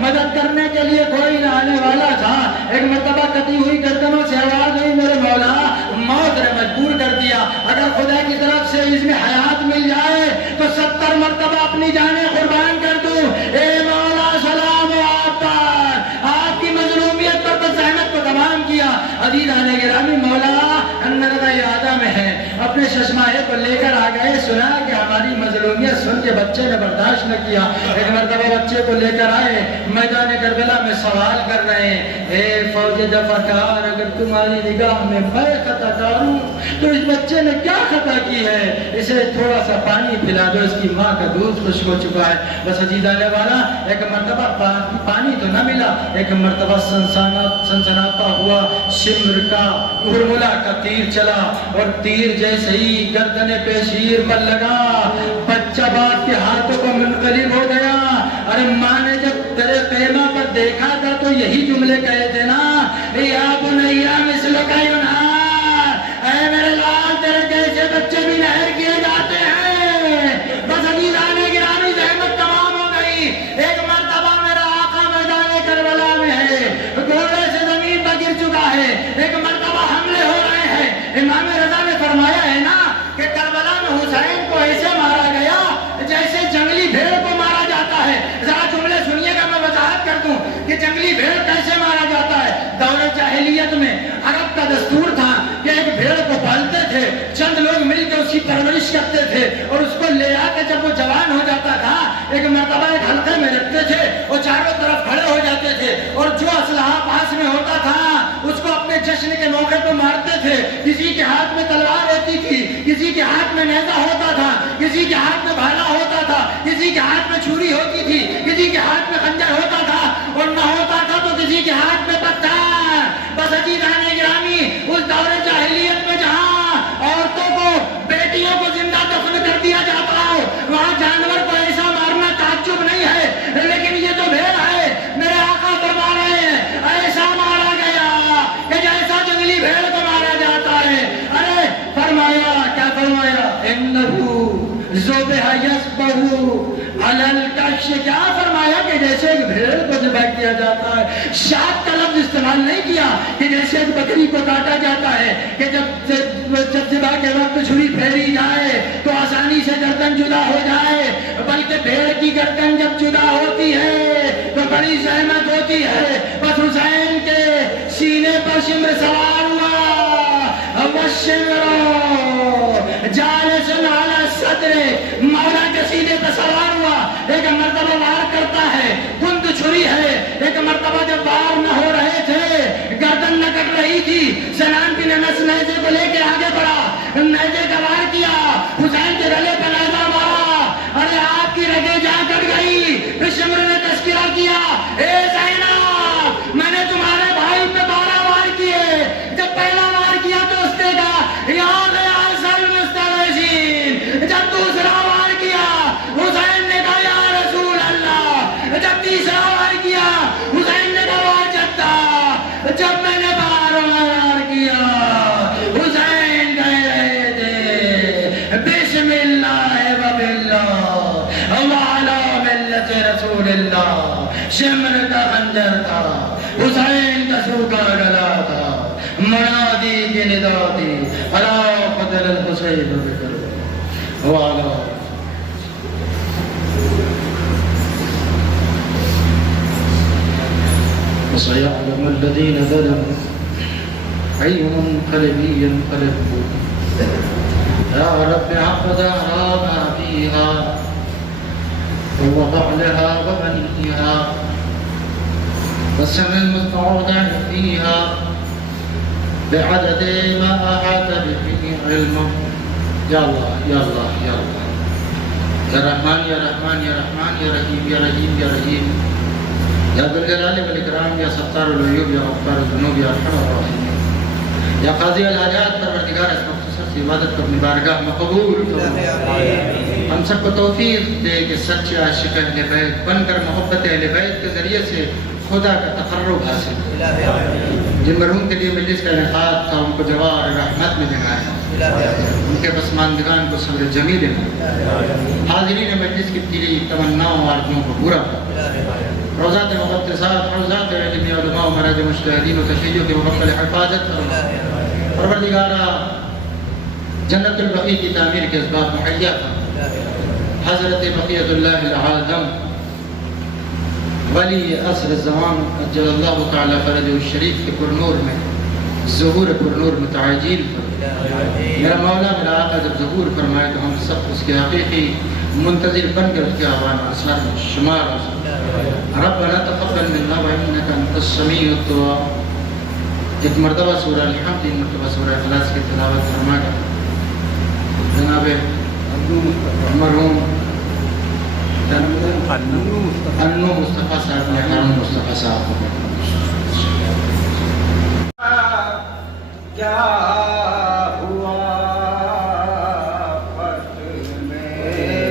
مدد کرنے کے لیے کوئی نہ آنے والا تھا. ایک مرتبہ کٹی ہوئی گردنوں سے آواز ہوئی میرے مولا موت نے مجبور کر دیا, اگر خدا کی طرف سے اس میں حیات مل جائے تو 70 مرتبہ اپنی جانیں قربان کر دوں. اے مولا سلام ہو آپ پر, آپ کی مظلومیت پر تو زحمت کو تمام کیا. عزیزان گرامی مولا اندر ارادہ میں ہے, اپنے ششماہے کو لے کر آ گئے سنا کہ ہماری مظلومیت سن کے بچے نے برداشت نہ کیا. ایک مرتبہ بچے کو لے کر آئے, میدان کربلا میں سوال کر رہے ہیں, اے فوج دفعکار, اگر تمہاری نگاہ میں میں خطا کار ہوں تو اس بچے نے کیا خطا کی ہے؟ اسے تھوڑا سا پانی پلا دو, اس کی ماں کا دودھ خشک ہو چکا ہے. بس عزیز آنے والا, ایک مرتبہ پانی تو نہ ملا, ایک مرتبہ سنسناتا ہوا شمر کا ارملا کا تیر چلا, اور تیر جیسے ہی گردن پیشیر پر لگا, بچہ باپ کے ہاتھوں کو منقلب ہو گیا. ارے ماں نے جب تیرے پیما پر دیکھا تھا تو یہی جملے کہے تھے نا, یا بنیا مثلک ینہار, اے میرے لال تیرے جیسے بچے بھی نہر کیے جاتے ہیں. بس عزیزان گرامی زحمت تمام ہو گئی. ایک مرتبہ میرا آقا میدان کربلا میں ہے, گھوڑے سے زمین پر گر چکا ہے, ایک مرتبہ حملے ہو رہے ہیں. امام رضا نے فرمایا ہے نا کہ کربلا میں حسین کو ایسے مارا گیا جیسے جنگلی بھیڑ کو مارا جاتا ہے. ذرا جملے سنیے گا, میں وضاحت کر دوں کہ جنگلی بھیڑ کیسے مارا جاتا ہے. دور جاہلیت میں عرب کا دستور تھا کہ ایک بھیڑ کو پالتے تھے, چند لوگ مل کے اس کی پرورش کرتے تھے, اور اس کو لے آ کے جب وہ جوان ہو جاتا تھا ایک مرتبہ ایک حلقے میں رکھتے تھے, وہ چاروں طرف کھڑے ہو جاتے تھے, اور جو اسلحہ پاس میں ہوتا تھا اس کو اپنے جشن کے موقع پہ مارتے تھے. کسی کے ہاتھ میں تلوار ہوتی تھی, کسی کے ہاتھ میں نیزہ ہوتا تھا, کسی کے ہاتھ میں بھالا ہوتا تھا, کسی کے ہاتھ میں چھری ہوتی تھی, کسی کے ہاتھ میں خنجر ہوتا تھا, اور نہ ہوتا تھا تو کسی کے ہاتھ میں پتھر. بس عزیزان گرامی, اس دور جاہلیت میں جہاں عورتوں کو, بیٹیوں کو زندہ دفن کر دیا جاتا ہے, وہاں جانور کو ایسا مارنا تعجب نہیں ہے, لیکن یہ جو بھیڑ ہے میرے آقا فرما رہے ہیں ایسا مارا گیا کہ جیسا جنگلی بھیڑ کو مارا جاتا ہے. ارے فرمایا, کیا فرمایا, انہو ذبح یذبح علی الکش, کیا فرمایا کہ جیسے ایک بھیڑ کو ذبح کیا جاتا ہے. شاط کا لفظ استعمال نہیں کیا کہ جیسے ایک بکری کو کاٹا جاتا ہے کہ جب ذبح کے وقت چھری پھیری جائے تو آسانی سے گردن جدا ہو جائے, بلکہ بھیڑ کی گردن جب جدا ہوتی ہے تو بڑی زحمت ہوتی ہے. بس حسین کے سینے پر شمر سوار ہوا, والشمر جالس علی الصدر, مولا کے سینے پر سوار ہوا. ایک مرتبہ وار کرتا ہے, کند چھری ہے, ایک مرتبہ جب وار نہ ہو رہے تھے, گردن نہ کٹ رہی تھی, سنان بن انس نیزے کو لے کے آگے بڑھا, نیزے کا وار کیا, حسین کے گلے پہ نیزہ مارا. ارے آپ کی رگیں جا کٹ گئی. شمر نے تذکرہ کیا, اے زینب میں نے تمہارے بھائی پہ 12 وار کیے, جب پہلا وار کیا تو اس نے کہا یا غیاث المستغیثین, جب دوسرا وار کیا حسین نے کہا یا رسول اللہ, جب تیسرا وار کیا حسین نے کہا واجدتا, جب میں نے 12 وار کیا حسین کہہ رہے تھے بسم اللہ و باللہ وعلی ملت رسول اللہ. شمر کا خنجر تھا, حسین کا سوکھا گلا تھا, منادی کی ندا تھی, الا قتل الحسین بکر وعلا. وسيعلم الذين ظلموا أي منقلب ينقلبون. يا رب عقد أعراضنا فيها ووضع لها وبنيها والسمع المستودع فيها بعدد ما أحاط به علمه. يا الله يا الله يا الله يا رحمن يا رحمن يا رحمن يا رحيم يا رحيم يا رحيم يا ذو الجلال والإكرام يا ستار العيوب يا غفار الذنوب يا أرحم الراحمين يا قاضي الحاجات پروردگار اس مختصر سی عبادت کو اپنی بارگاہ میں قبول فرما. ہم سب کو توفیق دے کہ سچے عاشق اہل بیت بن کر محبت اہل بیت کے ذریعے سے خدا کا تقرب حاصل. جن مرحوم کے لیے مجلس کا انعقاد تھا ان کو جوار رحمت میں جمایا, ان کے پسماندگان کو صبر جمیل میں, حاضرین مجلس کی دلی تمناؤں آرزوؤں کو پورا کر. روزات مقدسات, روزات علمی علماء و مراج مجتہدین و تشیعوں کے مبقل حفاظت کرو. پروردگارہ جنت البقیع کی تعمیر کے اسباب مہیا تھا. حضرت بقیت اللہ العظم ولی عصر الزمان اجل اللہ تعالی فرج الشریف کے پرنور میں ظہور پر نور متعجل میرا مولا میرا آقا جب ظہور فرمائے تو ہم سب اس کے حقیقی منتظر بن کر اس کے آوان اثار میں شمار ہو سکتے ربنا تقبل منا وانک انت السمیع الدعاء ایک مرتبہ سورہ الحمد ایک مرتبہ سورہ اخلاص کی تلاوت فرما کر جناب مرحوم انو مصطفیٰ صاحب نے ہارون مصطفیٰ صاحب کو کیا ہوا فتح میں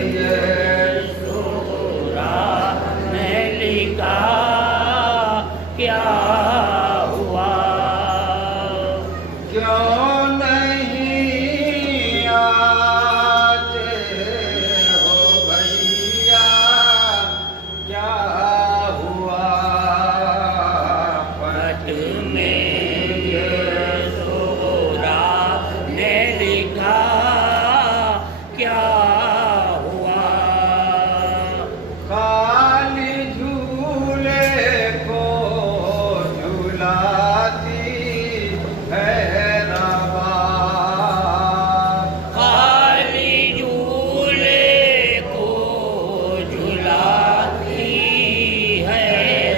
یہ سورہ نے لکھا کیا ہوا کیوں نہیں آتے ہو بھیا کیا ہوا فتح میں یہ سورہ نے لکھا کیا ہوا خالی جھولے کو جھلاتی ہے روا خالی جھولے کو جھلاتی ہے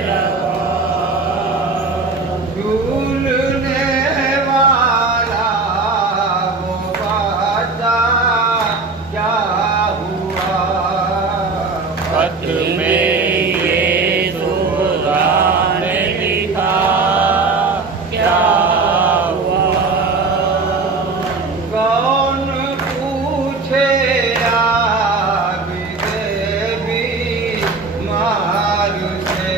روا جھولنے والا وہ بادہ کیا ہوا فتح میں یہ سورہ نے لکھا کیا ہوا کون پوچھے آگ دے بیمار سے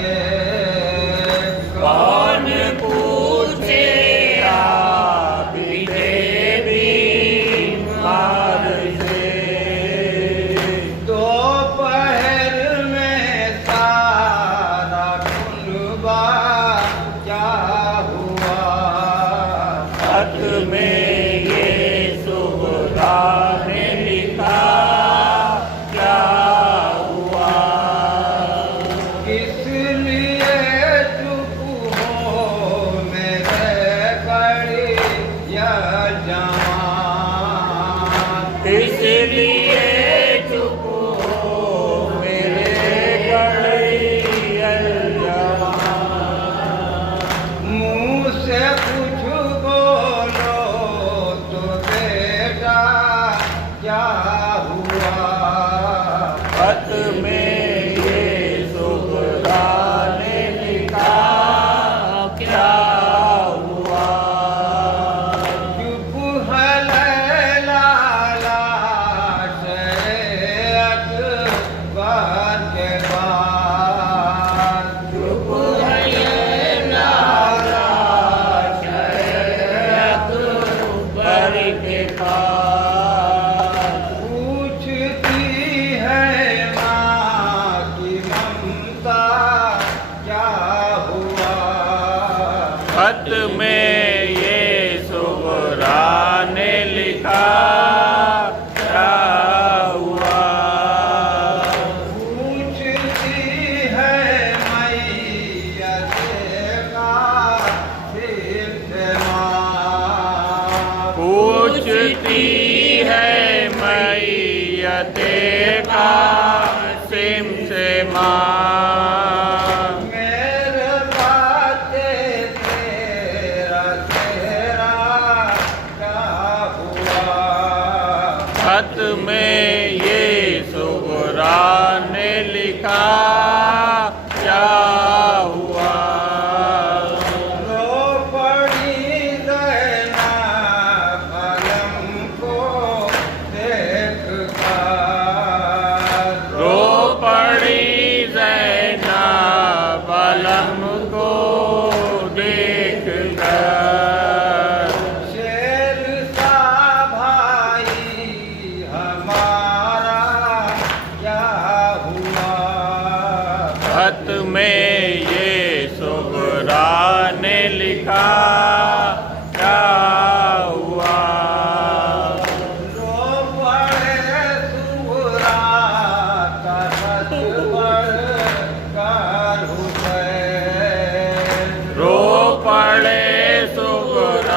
کون پوچھے آپ دے بیمار سے دوپہر میں سارا کنبہ کیا ہوا فتح میں یہ سورہ نے لکھا کیا ہوا کس لیے چپ ہو میرے کڑی یا جوان اس لیے چپ ہو میرے گڑی الجوان منہ سے کچھ بولو تو بیٹا کیا ہوا فتح میں یہ سورہ نے لکھا کیا ہوا چپ ہے لیلا لاش اکبر کے بعد چپ ہے یہ لالا شیخ اکبر کے پاس پوچھتی ہے ماں کی ممتا کیا ہوا فتح میں یہ سورہ نے لکھا کیا ہوا پوچھتی ہے میت کا ماں پوچھتی ہے میت قاسم سے ماں میرے باتیں تیرا تیرا کیا ہوا فتح میں یہ سورہ نے لکھا کیا ہوا رو پڑی زینب علم کو دیکھ کر رو پڑی زینب علم کو دیکھ کر شیر سا بھائی ہمارا کیا ہوا فتح میں یہ سورہ نے لکھا کیا ہوا رو پڑے سورا کرت پڑھ کر حسین رو پڑے سغرا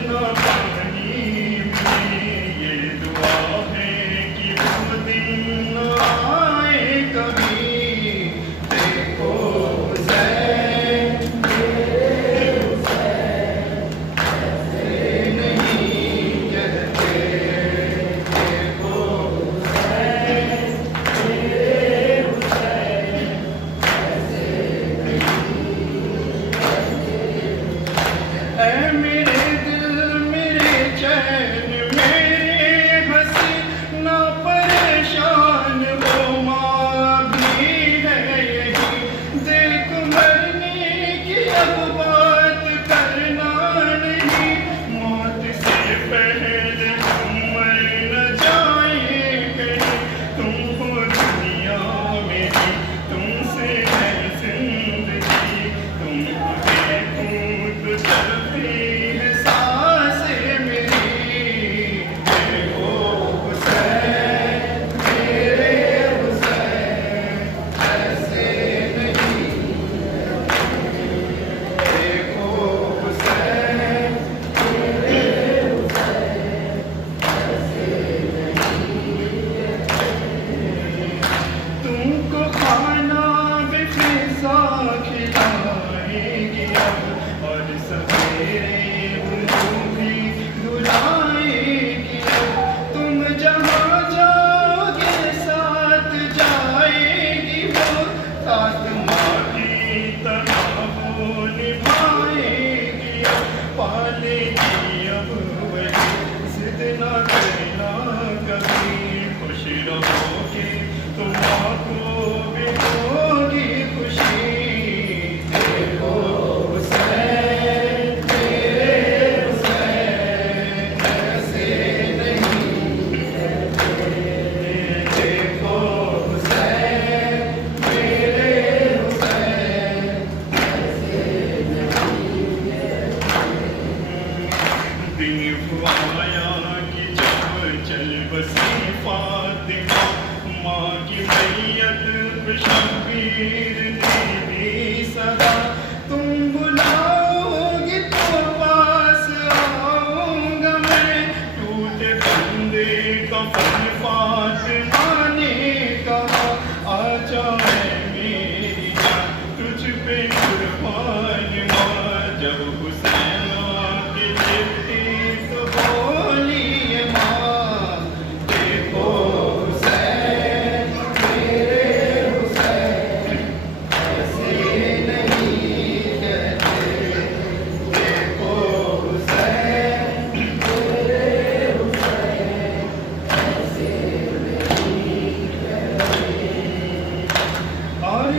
نہ پانی میں یہ دعا ہے کہ وہ دن نہ آئے کبھی دیکھو حسین میرے حسین ایسے نہیں کہتے دیکھو حسین میرے حسین اے میرے دل میرے چین میرے ہنسی نہ پریشان وہ ماں بھی ہے یہی دیکھ مرنے کی اب بات کرنا نہیں موت سے پہلے ہم مر نہ جائیں کہیں تم ہو دنیا میری تم سے ہے زندگی تم کو دیکھوں تو چلتی ہے سانسیں میری دیکھو حسین میرے حسین ایسے نہیں دیکھو حسین میرے حسین تم کو کھانا بھی فضا کھلائیں گی اب اور سویرے انہوں بھی دلائیں گی اب تم جہاں جاؤ گے ساتھ جائیں گی وہ ساتھ ماں کی طرح وہ نبھائیں گی اب پالے گی اب وہی ضد نہ کرنا کبھی خوش رہو گے تم ماں کو بھی ہوگی خوشی دیکھو حسین میرے حسین ایسے نہیں دیکھو حسین میرے حسین دن آیا کہ جب چل بسی فاطمہ ماں کی میت پہ شبیر نے دی صدا تم بلاؤ گی تو پاس آؤں گا میں ٹوٹے بندے کا فن فاطمہ نے کہا آجا ہے میری جان تجھ پہ قربان ماں جب حسین آ کے دیکھتی تو بولی ماں دیکھو حسین میرے حسین ایسے نہیں کہتے دیکھو حسین میرے حسین ایسے نہیں کہتے اور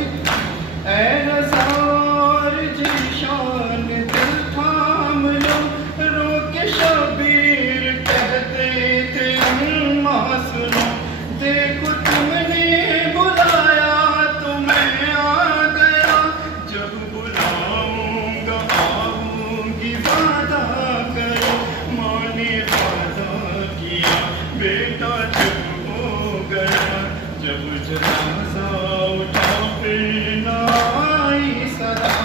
اے نثار جیشان دل تھام لو رو کے شبیر کہتے تھے اماں سنو دیکھو تم نے بلایا تو میں آ گیا جب بلاؤں گا آؤں گی وعدہ کرو ماں نے وعدہ کیا بیٹا چپ ہو گیا جب جنازہ اٹھا پھر نہ آئی صدا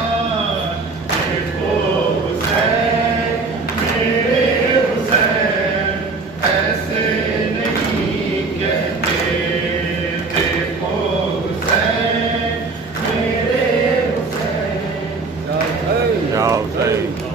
دیکھو حسین میرے حسین ایسے نہیں کہتے دیکھو حسین میرے حسین یا حسین